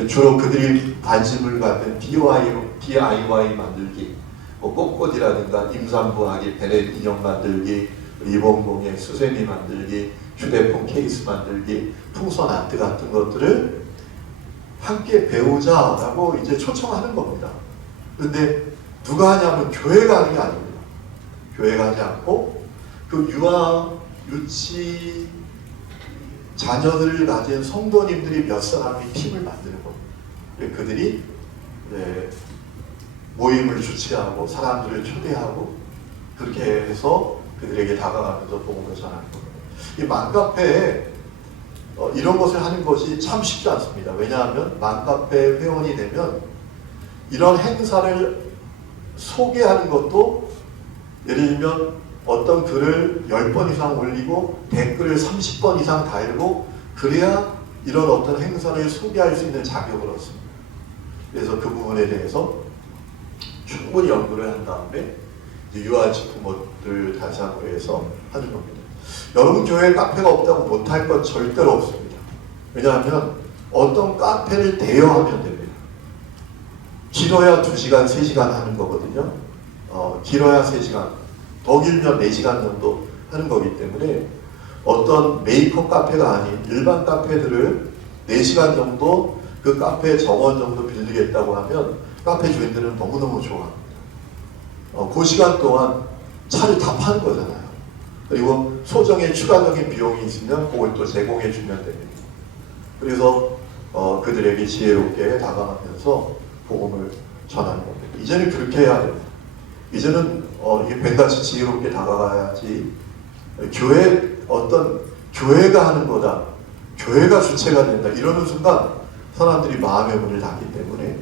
주로 그들이 관심을 갖는 DIY 만들기, 꽃꽃이라든가 임산부하기, 베렛 인형 만들기, 리본 공예, 수세미 만들기, 휴대폰 케이스 만들기, 풍선 아트 같은 것들을 함께 배우자라고 이제 초청하는 겁니다. 그런데 누가 하냐면 교회가 하는 게 아닙니다. 교회가 하지 않고 그 유아 유치 자녀들을 가진 성도님들이 몇 사람이 팀을 만드는 겁니다. 그들이 모임을 주최하고 사람들을 초대하고 그렇게 해서 그들에게 다가가면서 복음을 전하는 겁니다. 이 맘카페에 이런 것을 하는 것이 참 쉽지 않습니다. 왜냐하면 맘카페 회원이 되면 이런 행사를 소개하는 것도 예를 들면 어떤 글을 10번 이상 올리고 댓글을 30번 이상 달고 그래야 이런 어떤 행사를 소개할 수 있는 자격을 얻습니다. 그래서 그 부분에 대해서 충분히 연구를 한 다음에 유아집 부모들 대상으로 해서 하는 겁니다. 여러분 교회에 카페가 없다고 못할 건 절대로 없습니다. 왜냐하면 어떤 카페를 대여하면 됩니다. 길어야 2시간, 3시간 하는 거거든요. 길어야 3시간, 더 길면 4시간 정도 하는 거기 때문에 어떤 메이커 카페가 아닌 일반 카페들을 4시간 정도 그 카페 정원 정도 빌리겠다고 하면 카페 주인들은 너무너무 좋아합니다. 그 시간 동안 차를 다 파는 거잖아요. 그리고 소정의 추가적인 비용이 있으면 그걸 또 제공해 주면 됩니다. 그래서 그들에게 지혜롭게 다가가면서 복음을 전하는 겁니다. 이제는 그렇게 해야 됩니다. 이제는 이게 뱀같이 지혜롭게 다가가야지 교회가 하는 거다, 교회가 주체가 된다 이러는 순간 사람들이 마음의 문을 닫기 때문에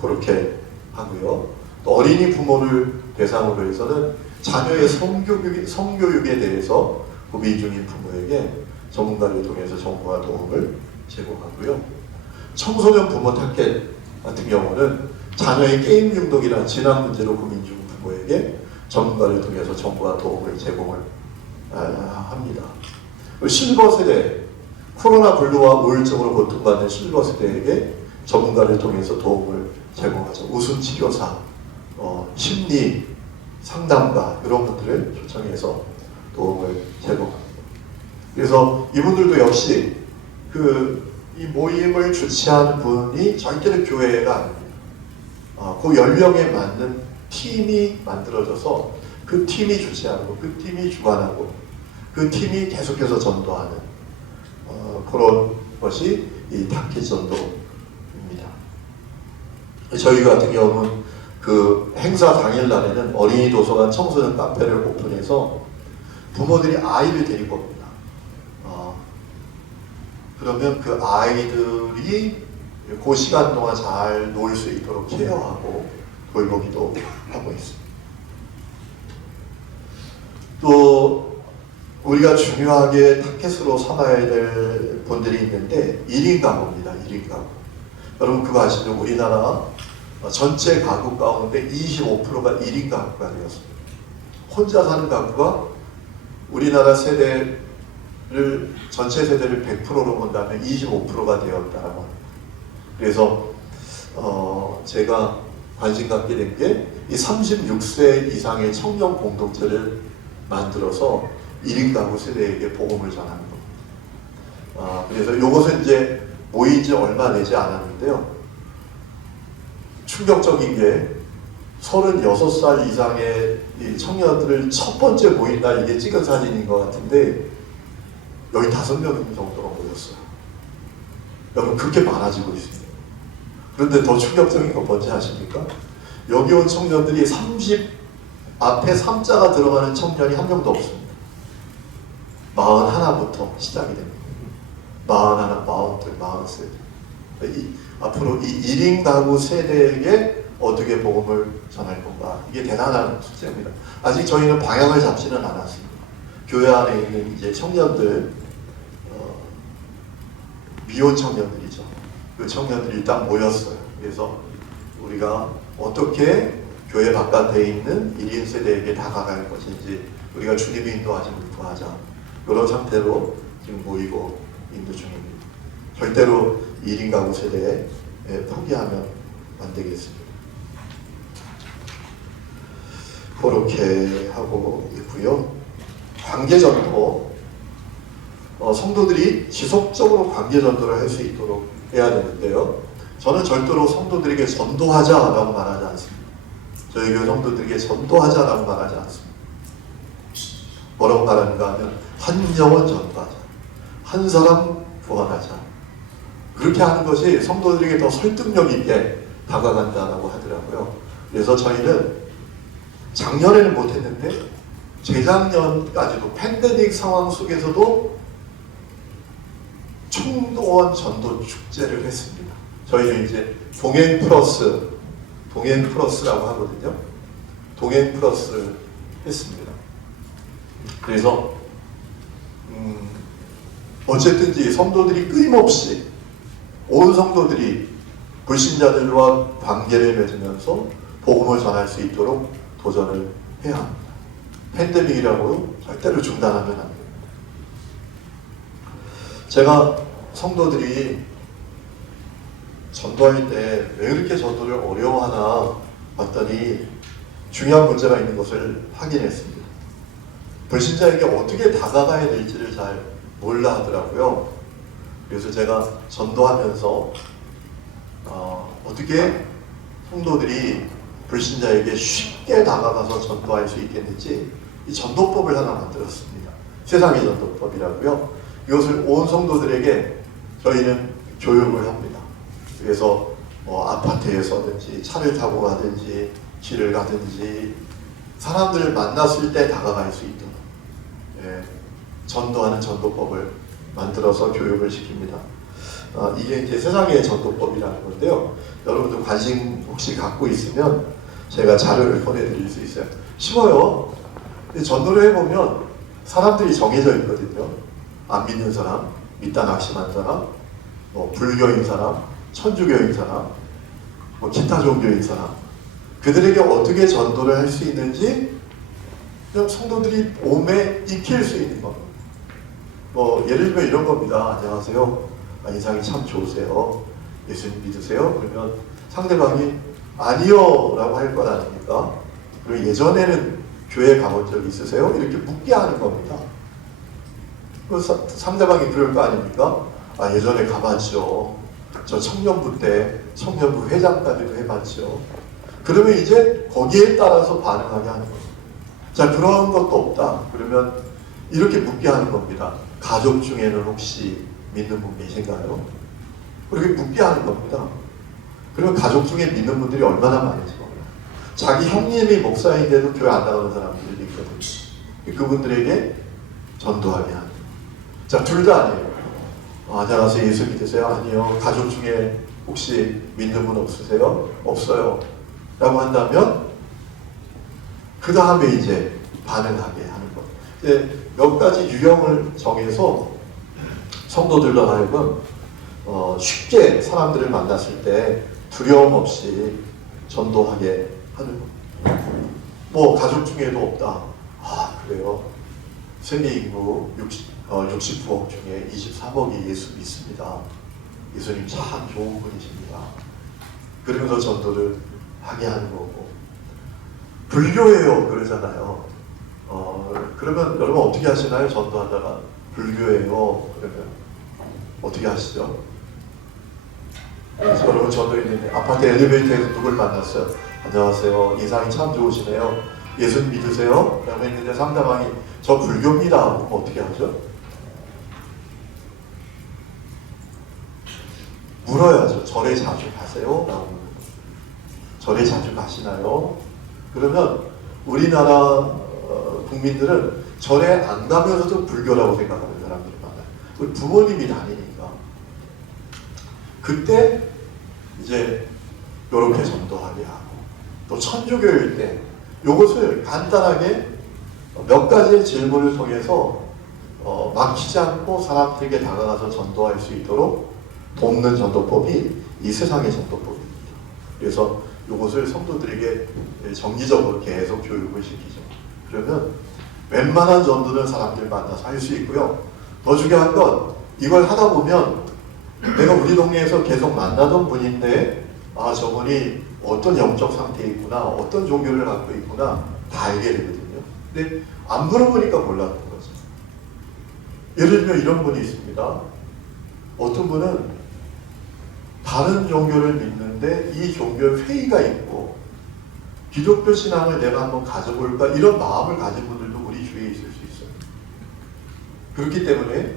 그렇게 하고요. 또 어린이 부모를 대상으로 해서는 자녀의 성교육에 대해서 구비 중인 부모에게 전문가를 통해서 정보와 도움을 제공하고요. 청소년 부모 타겟 같은 경우는 자녀의 게임 중독이나 진학 문제로 고민 중인 부모에게 전문가를 통해서 정보와 도움을 제공을 합니다. 실버 세대, 코로나 블루와 우울증으로 고통받는 실버 세대에게 전문가를 통해서 도움을 제공하죠. 웃음 치료사, 심리 상담가 이런 분들을 초청해서 도움을 제공합니다. 그래서 이분들도 역시 이 모임을 주최하는 분이 절대로 교회가 아닙니다. 그 연령에 맞는 팀이 만들어져서 그 팀이 주최하고 그 팀이 주관하고 그 팀이 계속해서 전도하는 그런 것이 이 타켓 전도입니다. 저희 같은 경우는 그 행사 당일날에는 어린이 도서관 청소년 카페를 오픈해서 부모들이 아이를 데리고 옵니다. 그러면 그 아이들이 그 시간 동안 잘 놀 수 있도록 케어하고 돌보기도 하고 있습니다. 또 우리가 중요하게 타켓으로 삼아야 될 분들이 있는데 1인 가구입니다. 1인 가구. 여러분 그거 아시죠? 우리나라 전체 가구 가운데 25%가 1인 가구가 되었습니다. 혼자 사는 가구가 우리나라 세대를 전체 세대를 100%로 본다면 25%가 되었다라고 합니다. 그래서 제가 관심 갖게 된 게 이 36세 이상의 청년 공동체를 만들어서 1인 가구 세대에게 복음을 전하는 겁니다. 그래서 이것은 이제 모인 지 얼마 되지 않았는데요. 충격적인 게 36살 이상의 이 청년들을 첫 번째 모인 날 이게 찍은 사진인 것 같은데 15명 정도가 모였어요. 여러분 그렇게 많아지고 있습니다. 그런데 더 충격적인 건 뭔지 아십니까? 여기 온 청년들이 30 앞에 3자가 들어가는 청년이 한 명도 없습니다. 41부터 시작이 됩니다. 41, 42, 43. 앞으로 이 1인 가구 세대에게 어떻게 복음을 전할 건가? 이게 대단한 숙제입니다. 아직 저희는 방향을 잡지는 않았습니다. 교회 안에 있는 이제 청년들, 미혼 청년들이죠. 그 청년들이 일단 모였어요. 그래서 우리가 어떻게 교회 바깥에 있는 1인 세대에게 다가갈 것인지 우리가 주님이 인도하심을 구하자. 그런 상태로 지금 모이고 있는 중입니다. 절대로 1인 가구 세대에 포기하면 안 되겠습니다. 그렇게 하고 있고요. 관계전도, 성도들이 지속적으로 관계전도를 할 수 있도록 해야 되는데요. 저는 절대로 성도들에게 전도하자라고 말하지 않습니다. 저희 교회 성도들에게 전도하자라고 말하지 않습니다. 뭐라고 말하는가 하면 한 영혼 전도하자, 한 사람 구원하자. 그렇게 하는 것이 성도들에게 더 설득력 있게 다가간다고 하더라고요. 그래서 저희는 작년에는 못했는데 재작년까지도 팬데믹 상황 속에서도 총도원 전도 축제를 했습니다. 저희는 이제 동행 플러스라고 하거든요. 동행 플러스를 했습니다. 그래서 어쨌든지 성도들이 끊임없이 온 성도들이 불신자들과 관계를 맺으면서 복음을 전할 수 있도록 도전을 해야 합니다. 팬데믹이라고 절대로 중단하면 안 됩니다. 제가 성도들이 전도할 때 왜 그렇게 전도를 어려워하나 봤더니 중요한 문제가 있는 것을 확인했습니다. 불신자에게 어떻게 다가가야 될지를 잘 몰라 하더라고요. 그래서 제가 전도하면서 어떻게 성도들이 불신자에게 쉽게 다가가서 전도할 수 있겠는지 이 전도법을 하나 만들었습니다. 세상의 전도법이라고요. 이것을 온 성도들에게 저희는 교육을 합니다. 그래서 아파트에서든지 차를 타고 가든지 길을 가든지 사람들을 만났을 때 다가갈 수 있도록 전도하는 전도법을 만들어서 교육을 시킵니다. 이게 이제 세상의 전도법이라는 건데요. 여러분들 관심 혹시 갖고 있으면 제가 자료를 보내드릴 수 있어요. 쉬워요. 전도를 해보면 사람들이 정해져 있거든요. 안 믿는 사람, 믿다 낙심한 사람, 불교인 사람, 천주교인 사람, 기타 종교인 사람, 그들에게 어떻게 전도를 할 수 있는지 그냥 성도들이 몸에 익힐 수 있는 겁니다. 예를 들면 이런 겁니다. 안녕하세요. 인상이 참 좋으세요. 예수님 믿으세요? 그러면 상대방이 아니요 라고 할 것 아닙니까? 그리고 예전에는 교회 가본 적 있으세요? 이렇게 묻게 하는 겁니다. 상대방이 그럴 거 아닙니까? 예전에 가봤죠. 저 청년부 때 청년부 회장까지도 해봤죠. 그러면 이제 거기에 따라서 반응하게 하는 겁니다. 자, 그런 것도 없다. 그러면 이렇게 묻게 하는 겁니다. 가족 중에는 혹시 믿는 분 계신가요? 그렇게 묻게 하는 겁니다. 그러면 가족 중에 믿는 분들이 얼마나 많은지 몰라요. 자기 형님이 목사인데도 교회 안 나가는 사람들이 있거든요. 그분들에게 전도하게 하는. 자, 둘 다 아니에요. 안녕하세요. 예수 믿으세요? 아니요. 가족 중에 혹시 믿는 분 없으세요? 없어요. 라고 한다면 그 다음에 이제 반응하게 하는 것. 이제 몇 가지 유형을 정해서 성도들로 하여금 쉽게 사람들을 만났을 때 두려움 없이 전도하게 하는 겁니다. 뭐 가족 중에도 없다. 아 그래요? 세계 인구 69억 중에 23억이 예수 믿습니다. 예수님 참 좋은 분이십니다. 그러면서 전도를 하게 하는 거고, 불교예요 그러잖아요. 그러면 여러분 어떻게 하시나요? 전도하다가 불교예요 그러면 어떻게 하시죠? 그래서 여러분 전도했는데 아파트 엘리베이터에서 누굴 만났어요? 안녕하세요. 인상이 참 좋으시네요. 예수님 믿으세요? 라고 했는데 상대방이 저 불교입니다. 그럼 어떻게 하죠? 물어야죠. 절에 자주 가세요? 라고. 절에 자주 가시나요? 그러면 우리나라 국민들은 절에 안 가면서도 불교라고 생각하는 사람들이 많아요. 우리 부모님이 다니니까. 그때 이제 이렇게 전도하게 하고, 또 천주교일 때 이것을 간단하게 몇 가지의 질문을 통해서 막히지 않고 사람들에게 다가가서 전도할 수 있도록 돕는 전도법이 이 세상의 전도법입니다. 그래서 이것을 성도들에게 정기적으로 계속 교육을 시키죠. 그러면 웬만한 전도는 사람들 만나서 할 수 있고요. 더 중요한 건 이걸 하다 보면 내가 우리 동네에서 계속 만나던 분인데 아 저분이 어떤 영적 상태에 있구나, 어떤 종교를 갖고 있구나 다 알게 되거든요. 근데 안 물어보니까 몰랐던 거죠. 예를 들면 이런 분이 있습니다. 어떤 분은 다른 종교를 믿는데 이 종교에 회의가 있고 기독교 신앙을 내가 한번 가져볼까 이런 마음을 가진 분들도 우리 주위에 있을 수 있어요. 그렇기 때문에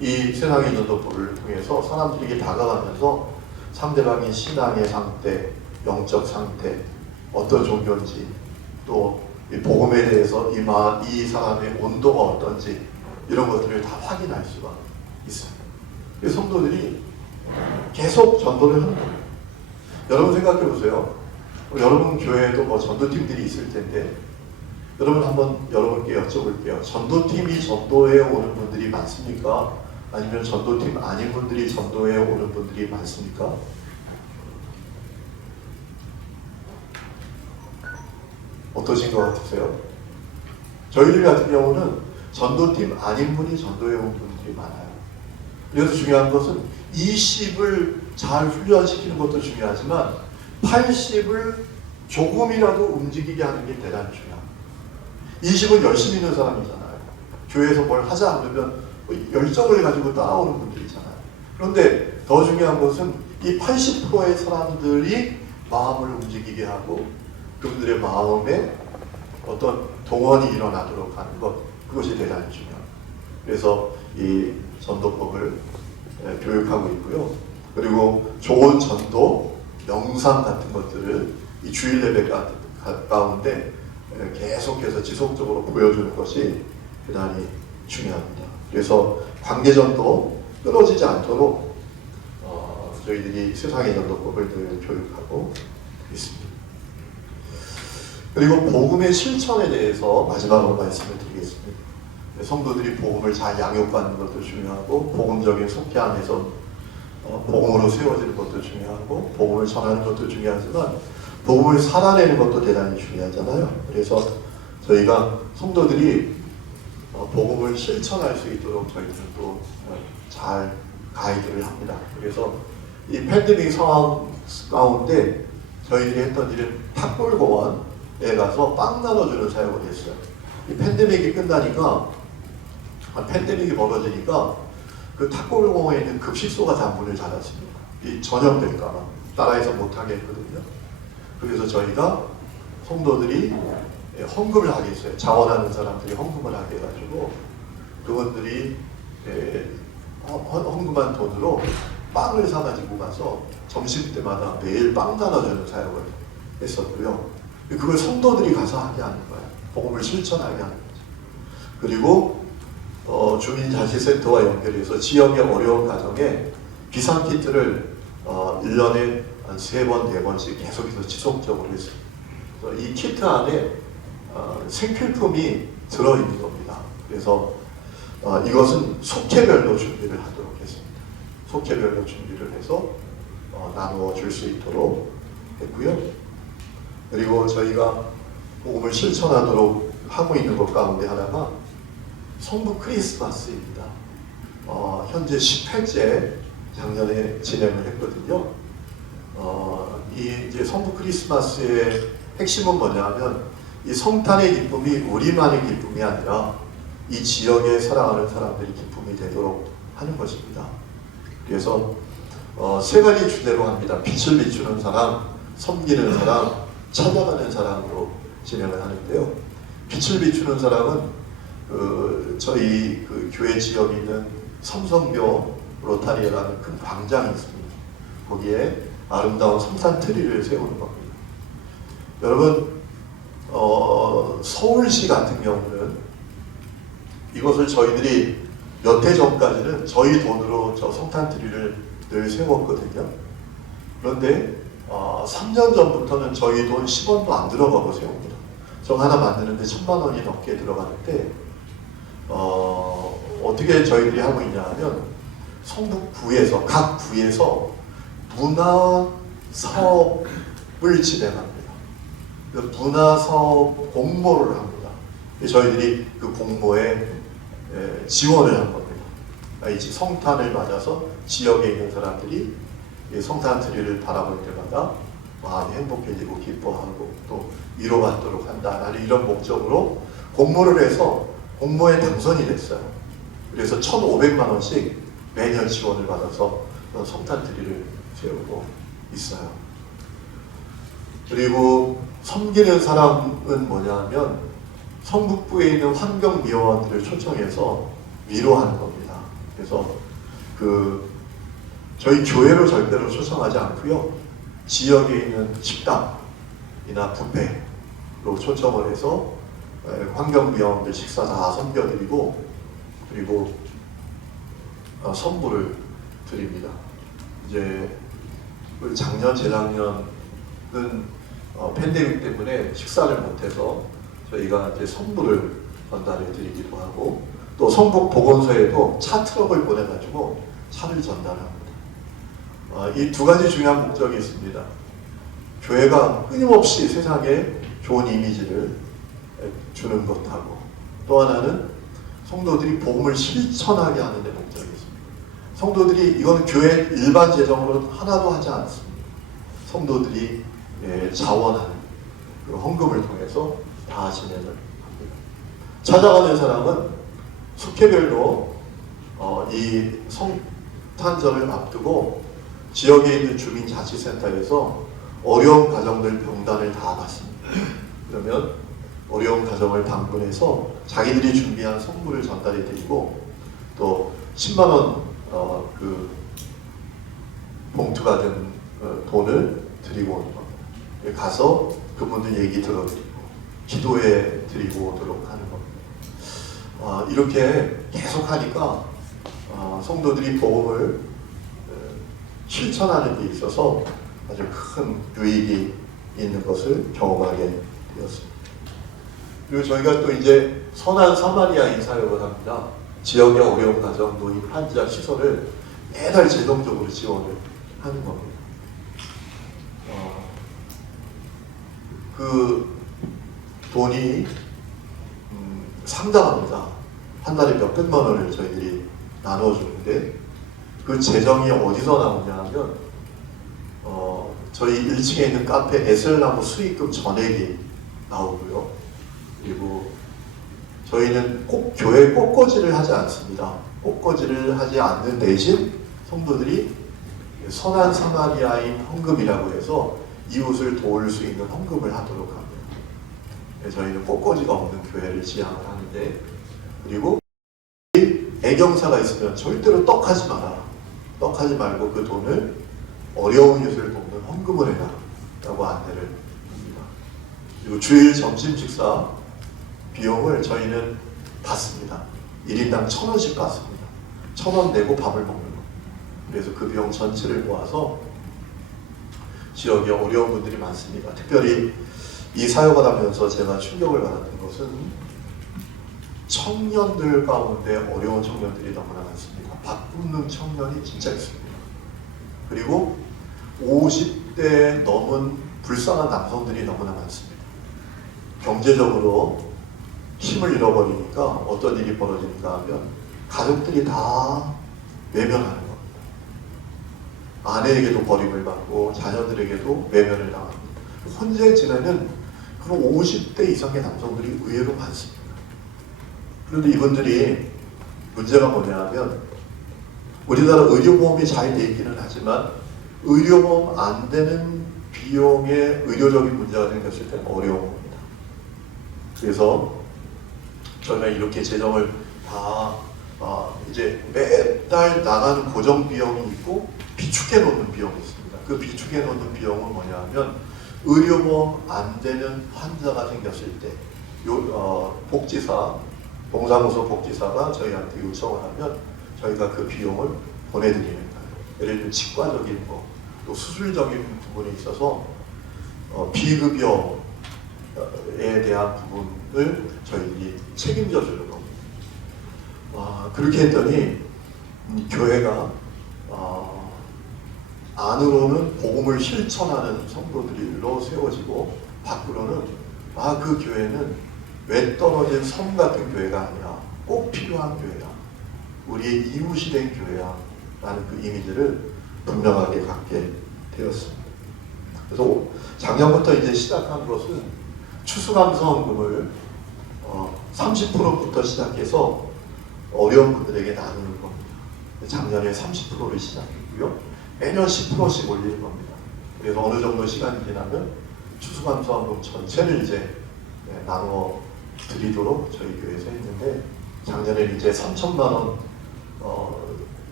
이 세상의 전도법을 통해서 사람들에게 다가가면서 상대방의 신앙의 상태, 영적 상태, 어떤 종교인지, 또 이 복음에 대해서 이 사람의 온도가 어떤지 이런 것들을 다 확인할 수가 있어요. 그래서 성도들이 계속 전도를 하는 거예요. 여러분 생각해 보세요. 여러분 교회에도 뭐 전도팀들이 있을 텐데 여러분 한번 여러분께 여쭤볼게요. 전도팀이 전도해 오는 분들이 많습니까? 아니면 전도팀 아닌 분들이 전도해 오는 분들이 많습니까? 어떠신 것 같으세요? 저희들 같은 경우는 전도팀 아닌 분이 전도해 온 분들이 많아요. 그래서 중요한 것은 20을 잘 훈련시키는 것도 중요하지만 80을 조금이라도 움직이게 하는 게 대단히 중요합니다. 20은 열심히 있는 사람이잖아요. 교회에서 뭘 하자 그러면 열정을 가지고 따라오는 분들이잖아요. 그런데 더 중요한 것은 이 80%의 사람들이 마음을 움직이게 하고 그분들의 마음에 어떤 동원이 일어나도록 하는 것, 그것이 대단히 중요합니다. 그래서 이 전도법을 교육하고 있고요. 그리고 좋은 전도, 영상 같은 것들을 이 주일 예배 가운데 계속해서 지속적으로 보여주는 것이 대단히 중요합니다. 그래서 관계전도 끊어지지 않도록 저희들이 세상의 전도법을 늘 교육하고 있습니다. 그리고 복음의 실천에 대해서 마지막으로 말씀을 드리겠습니다. 성도들이 복음을 잘 양육받는 것도 중요하고 복음적인 속죄 안에서 복음으로 세워지는 것도 중요하고 복음을 전하는 것도 중요하지만 복음을 살아내는 것도 대단히 중요하잖아요. 그래서 저희가 성도들이 복음을 실천할 수 있도록 저희들은 또 잘 가이드를 합니다. 그래서 이 팬데믹 상황 가운데 저희들이 했던 일은 탑골공원에 가서 빵 나눠주는 사역을 했어요. 이 팬데믹이 끝나니까 팬데믹이 벌어지니까 그 탑골공원에 있는 급식소가 다 문을 닫았습니다. 이 전염될까봐 따라해서 못하게 했거든요. 그래서 저희가 성도들이 헌금을 하게 했어요. 자원하는 사람들이 헌금을 하게 해가지고 그분들이 헌금한 돈으로 빵을 사가지고 가서 점심때마다 매일 빵 나눠주는 사역을 했었고요. 그걸 성도들이 가서 하게 하는 거예요. 복음을 실천하게 하는 거죠. 그리고 주민자치센터와 연결해서 지역의 어려운 가정에 비상키트를 1년에 한 3번, 4번씩 계속해서 지속적으로 했습니다. 이 키트 안에 생필품이 들어있는 겁니다. 그래서 이것은 속회별로 준비를 하도록 했습니다. 속회별로 준비를 해서 나누어 줄 수 있도록 했고요. 그리고 저희가 복음을 실천하도록 하고 있는 것 가운데 하나가 성부 크리스마스입니다. 현재 18째 작년에 진행을 했거든요. 이 이제 성부 크리스마스의 핵심은 뭐냐면 이 성탄의 기쁨이 우리만의 기쁨이 아니라 이 지역에 살아가는 사람들이 기쁨이 되도록 하는 것입니다. 그래서 세 가지 주제로 합니다. 빛을 비추는 사람, 섬기는 사람, 찾아가는 사람으로 진행을 하는데요. 빛을 비추는 사람은 저희 그 교회 지역에 있는 삼성교 로타리라는 큰 광장이 있습니다. 거기에 아름다운 성탄 트리를 세우는 겁니다. 여러분, 서울시 같은 경우는 이것을 저희들이 몇 해 전까지는 저희 돈으로 저 성탄 트리를 늘 세웠거든요. 그런데 3년 전부터는 저희 돈 10원도 안 들어가고 세웁니다. 저 하나 만드는데 1,000만 원이 넘게 들어가는데 어떻게 저희들이 하고 있냐 하면 성북구에서 각 구에서 문화 사업을 진행합니다. 문화 사업 공모를 합니다. 저희들이 그 공모에 지원을 한 겁니다. 이 성탄을 맞아서 지역에 있는 사람들이 성탄 트리를 바라볼 때마다 마음이 행복해지고 기뻐하고 또 위로받도록 한다라는 이런 목적으로 공모를 해서 공모에 당선이 됐어요. 그래서 1,500만 원씩 매년 지원을 받아서 성탄 트리를 세우고 있어요. 그리고 섬기는 사람은 뭐냐면 성북구에 있는 환경미화원들을 초청해서 위로하는 겁니다. 그래서 저희 교회로 절대로 초청하지 않고요. 지역에 있는 식당이나 뷔페로 초청을 해서 환경미화원들 식사 다 섬겨드리고 그리고 선물을 드립니다. 이제 작년, 재작년은 팬데믹 때문에 식사를 못해서 저희가 이제 선물을 전달해 드리기도 하고 또 성북 보건소에도 차 트럭을 보내가지고 차를 전달합니다. 이 두 가지 중요한 목적이 있습니다. 교회가 끊임없이 세상에 좋은 이미지를 주는 것하고 또 하나는 성도들이 복음을 실천하게 하는 데 목적이 있습니다. 성도들이 이건 교회 일반 재정으로 하나도 하지 않습니다. 성도들이 자원하는 그 헌금을 통해서 다 진행을 합니다. 찾아가는 사람은 숙회별로 이 성탄절을 앞두고 지역에 있는 주민자치센터에서 어려운 가정들 병단을 다 받습니다. 그러면 어려운 가정을 방문해서 자기들이 준비한 선물을 전달해 드리고 또 10만 원 그 봉투가 든 돈을 드리고 오는 겁니다. 가서 그분들 얘기 들어드리고 기도해 드리고 오도록 하는 겁니다. 이렇게 계속 하니까 성도들이 복음을 실천하는 데 있어서 아주 큰 유익이 있는 것을 경험하게 되었습니다. 그리고 저희가 또 이제 선한 사마리아인 사역을 합니다. 지역의 어려운 가정, 노인, 환자, 시설을 매달 재정적으로 지원을 하는 겁니다. 그 돈이 상당합니다. 한 달에 몇백만 원을 저희들이 나눠주는데 그 재정이 어디서 나오냐 하면 저희 1층에 있는 카페 에슬나무 수익금 전액이 나오고요. 그리고 저희는 꼭 교회 꽃꽂이를 하지 않습니다. 꽃꽂이를 하지 않는 대신 성도들이 선한 사마리아인 헌금이라고 해서 이웃을 도울 수 있는 헌금을 하도록 합니다. 저희는 꽃꽂이가 없는 교회를 지향을 하는데 그리고 애경사가 있으면 절대로 떡하지 마라. 떡하지 말고 그 돈을 어려운 이웃을 돕는 헌금을 해라 라고 안내를 합니다. 그리고 주일 점심 식사 비용을 저희는 받습니다. 1인당 1,000원씩 받습니다. 1,000원 내고 밥을 먹는 거. 그래서 그 비용 전체를 모아서 지역에 어려운 분들이 많습니다. 특별히 이 사역을 하면서 제가 충격을 받았던 것은 청년들 가운데 어려운 청년들이 너무나 많습니다. 바꾸는 청년이 진짜 있습니다. 그리고 50대 넘은 불쌍한 남성들이 너무나 많습니다. 경제적으로 힘을 잃어버리니까 어떤 일이 벌어지는가 하면 가족들이 다 외면하는 겁니다. 아내에게도 버림을 받고 자녀들에게도 외면을 당합니다. 혼자 지내는 그런 50대 이상의 남성들이 의외로 많습니다. 그런데 이분들이 문제가 뭐냐면 우리나라 의료보험이 잘 돼 있기는 하지만 의료보험 안 되는 비용에 의료적인 문제가 생겼을 때는 어려운 겁니다. 그래서 저희가 이렇게 재정을 다 이제 매달 나가는 고정 비용이 있고 비축해 놓는 비용이 있습니다. 그 비축해 놓는 비용은 뭐냐면 의료보험 안 되는 환자가 생겼을 때 복지사, 동사무소 복지사가 저희한테 요청을 하면 저희가 그 비용을 보내드리는 거예요. 예를 들면 치과적인 거, 또 수술적인 부분이 있어서 비급여에 대한 부분을 저희들이 책임져 주는 겁니다. 그렇게 했더니 교회가 안으로는 복음을 실천하는 성도들로 세워지고 밖으로는 그 교회는 외 떨어진 섬 같은 교회가 아니라 꼭 필요한 교회야. 우리의 이웃이 된 교회야. 라는 그 이미지를 분명하게 갖게 되었습니다. 그래서 작년부터 이제 시작한 것은 추수감사원금을 30%부터 시작해서 어려운 분들에게 나누는 겁니다. 작년에 30%를 시작했고요. 매년 10%씩 올리는 겁니다. 그래서 어느 정도 시간이 지나면 추수감사원금 전체를 이제 나누어 드리도록 저희 교회에서 했는데 작년에는 이제 3천만 원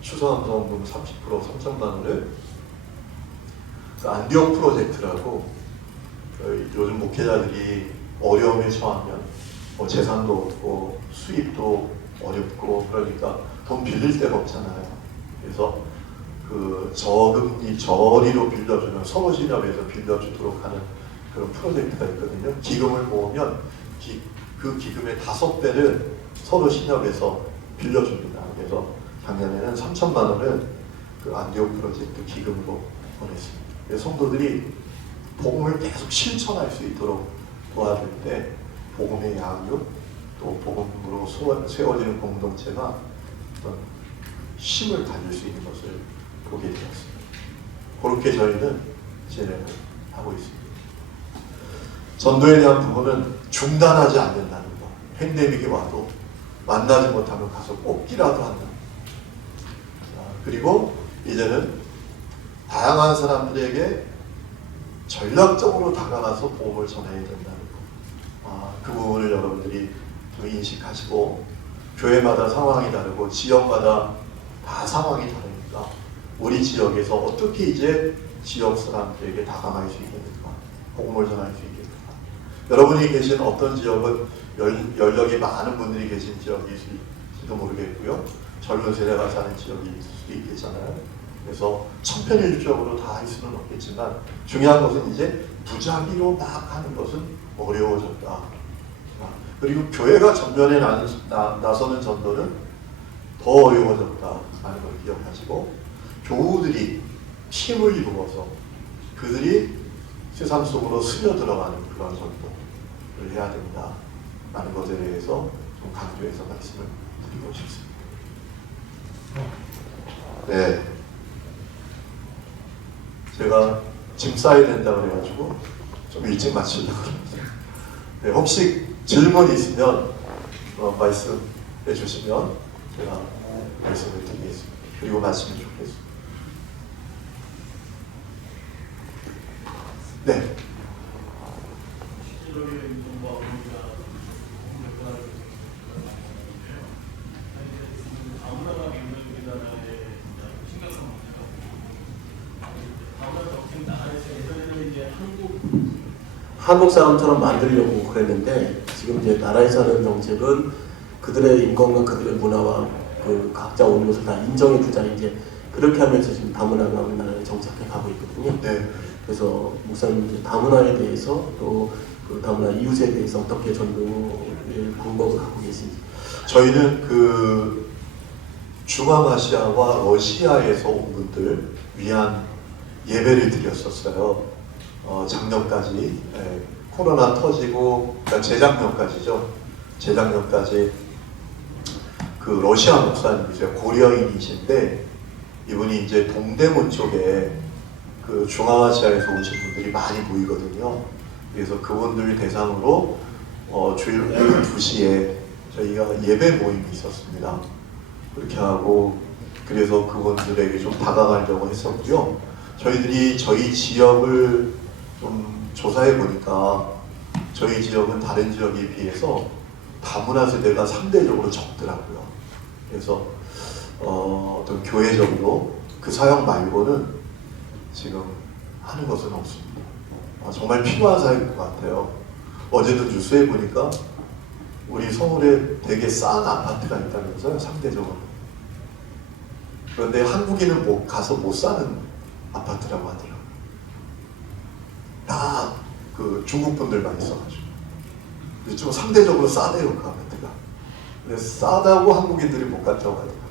추수감사원금 30% 3천만 원을 그 안디옥 프로젝트라고 요즘 목회자들이 어려움에 처하면 재산도 없고 수입도 어렵고 그러니까 돈 빌릴 데가 없잖아요. 그래서 그 저금리 저리로 빌려주는 서울신협에서 빌려주도록 하는 그런 프로젝트가 있거든요. 기금을 모으면 그 기금의 5배를 서울신협에서 빌려줍니다. 그래서 작년에는 3천만 원을 그 안디옥 프로젝트 기금으로 보냈습니다. 성도들이 복음을 계속 실천할 수 있도록 도와줄 때 복음의 양육 또 복음으로 세워지는 공동체가 어떤 힘을 가질 수 있는 것을 보게 되었습니다. 그렇게 저희는 진행을 하고 있습니다. 전도에 대한 부분은 중단하지 않는다는 것. 팬데믹이 와도 만나지 못하면 가서 꼭기라도 한다. 그리고 이제는 다양한 사람들에게 전략적으로 다가가서 복음을 전해야 된다는 것. 그 부분을 여러분들이 좀 인식하시고 교회마다 상황이 다르고 지역마다 다 상황이 다르니까 우리 지역에서 어떻게 이제 지역 사람들에게 다가갈 수 있겠는가, 복음을 전할 수 있겠는가. 여러분이 계신 어떤 지역은 연령이 많은 분들이 계신 지역일지도 모르겠고요. 젊은 세대가 사는 지역이 있을 수도 있겠잖아요. 그래서 천편일률적으로 다 할 수는 없겠지만 중요한 것은 이제 무작위로 막 하는 것은 어려워졌다. 그리고 교회가 전면에 나서는 전도는 더 어려워졌다라는 걸 기억하시고 교우들이 힘을 이루어서 그들이 세상 속으로 스며들어가는 그런 전도를 해야 된다라는 것에 대해서 좀 강조해서 말씀을 드리고 싶습니다. 네. 제가 짐 싸야 된다고 해가지고 좀 일찍 마치려고 합니다. 네, 혹시 질문 있으면 말씀해 주시면 제가 말씀을 드리겠습니다. 그리고 말씀을 좋겠습니다. 네. 한국 사람처럼 만들려고 그랬는데 지금 이제 나라에 사는 정책은 그들의 인권과 그들의 문화와 그 각자 온 것을 다 인정해 주자 이제 그렇게 하면서 지금 다문화가 우리나라에 정착해 가고 있거든요. 네. 그래서 목사님 이제 다문화에 대해서 또 그 다음날 이웃에 대해서 어떻게 전도의 방법을 갖고 계신지. 저희는 그 중앙아시아와 러시아에서 온 분들 위한 예배를 드렸었어요. 작년까지 코로나 터지고 그러니까 재작년까지죠. 재작년까지 그 러시아 목사님이세요. 고려인이신데 이분이 이제 동대문 쪽에 그 중앙아시아에서 오신 분들이 많이 모이거든요. 그래서 그분들 대상으로 주일 오후 2시에 저희가 예배 모임이 있었습니다. 그렇게 하고 그래서 그분들에게 좀 다가가려고 했었고요. 저희들이 저희 지역을 좀 조사해 보니까 저희 지역은 다른 지역에 비해서 다문화 세대가 상대적으로 적더라고요. 그래서 어떤 교회적으로 그 사역 말고는 지금 하는 것은 없습니다. 정말 필요한 사역인 것 같아요. 어제도 뉴스에 보니까 우리 서울에 되게 싼 아파트가 있다면서요, 상대적으로. 그런데 한국인은 가서 못 사는 아파트라고 하더라고요. 다 그 중국 분들만 있어가지고. 좀 상대적으로 싸대요, 그 아파트가. 근데 싸다고 한국인들이 못 갔다고 하더라고요.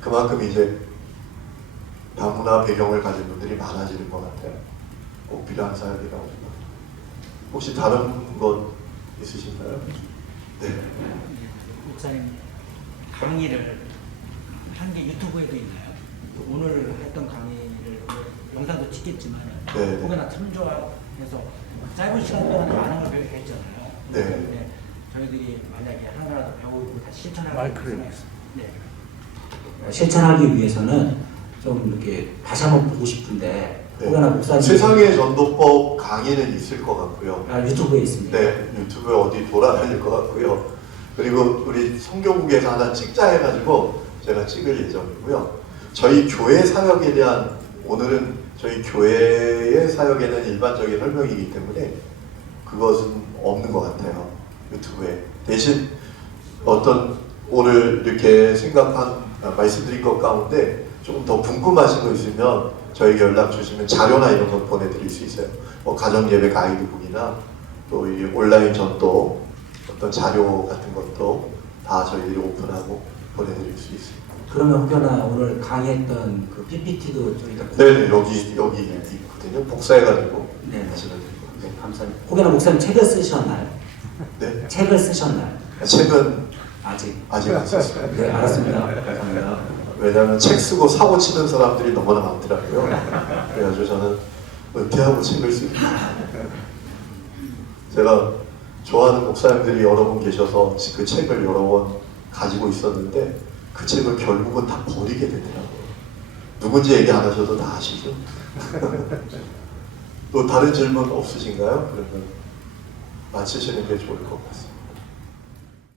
그만큼 이제 다문화 배경을 가진 분들이 많아지는 것 같아요. 꼭 필요한 사역이라고 생각합니다. 혹시 다른 것 있으신가요? 네. 목사님 강의를 한 게 유튜브에도 있나요? 오늘 했던 강의를 영상도 찍겠지만 네. 혹여나 참조해서 짧은 시간 동안에 많은 걸 배웠잖아요. 네. 근데 저희들이 만약에 하나라도 배우고 다시 실천하기 위해서 실천하기 위해서는 좀 이렇게 다시 한번 보고 싶은데 네. 혹여나 목사님 세상의 전도법 강의는 있을 것 같고요. 유튜브에 있습니다. 네, 유튜브에 어디 돌아다닐 것 같고요. 그리고 우리 성교국에서 하나 찍자 해가지고 제가 찍을 예정이고요. 저희 교회 사역에 대한 오늘은 저희 교회의 사역에 대한 일반적인 설명이기 때문에 그것은 없는 것 같아요. 유튜브에. 대신 어떤 오늘 이렇게 말씀드린 것 가운데 조금 더 궁금하신 거 있으면 저에게 연락 주시면 자료나 이런 거 보내드릴 수 있어요. 가정예배 가이드북이나 또 이 온라인 전도 어떤 자료 같은 것도 다 저희들이 오픈하고 보내드릴 수 있습니다. 그러면 혹여나 오늘 강의했던 그 PPT도 저희가 네, 여기 있거든요. 복사해가지고 네, 하시면 됩니다. 네, 감사합니다. 혹여나 목사님 책을 쓰셨나요? 네, 책을 쓰셨나요? 책은 아직. 아직 안 썼어요. 네, 알았습니다. 감사합니다. 왜냐하면 책 쓰고 사고 치는 사람들이 너무나 많더라고요. 그래가지고 저는 은퇴하고 책을 쓰기. 제가 좋아하는 목사님들이 여러 분 계셔서 그 책을 여러 번 가지고 있었는데 그 책을 결국은 다 버리게 되더라고요. 누군지 얘기 안 하셔도 다 아시죠? 또 다른 질문 없으신가요? 그러면 마치시는 게 좋을 것 같습니다.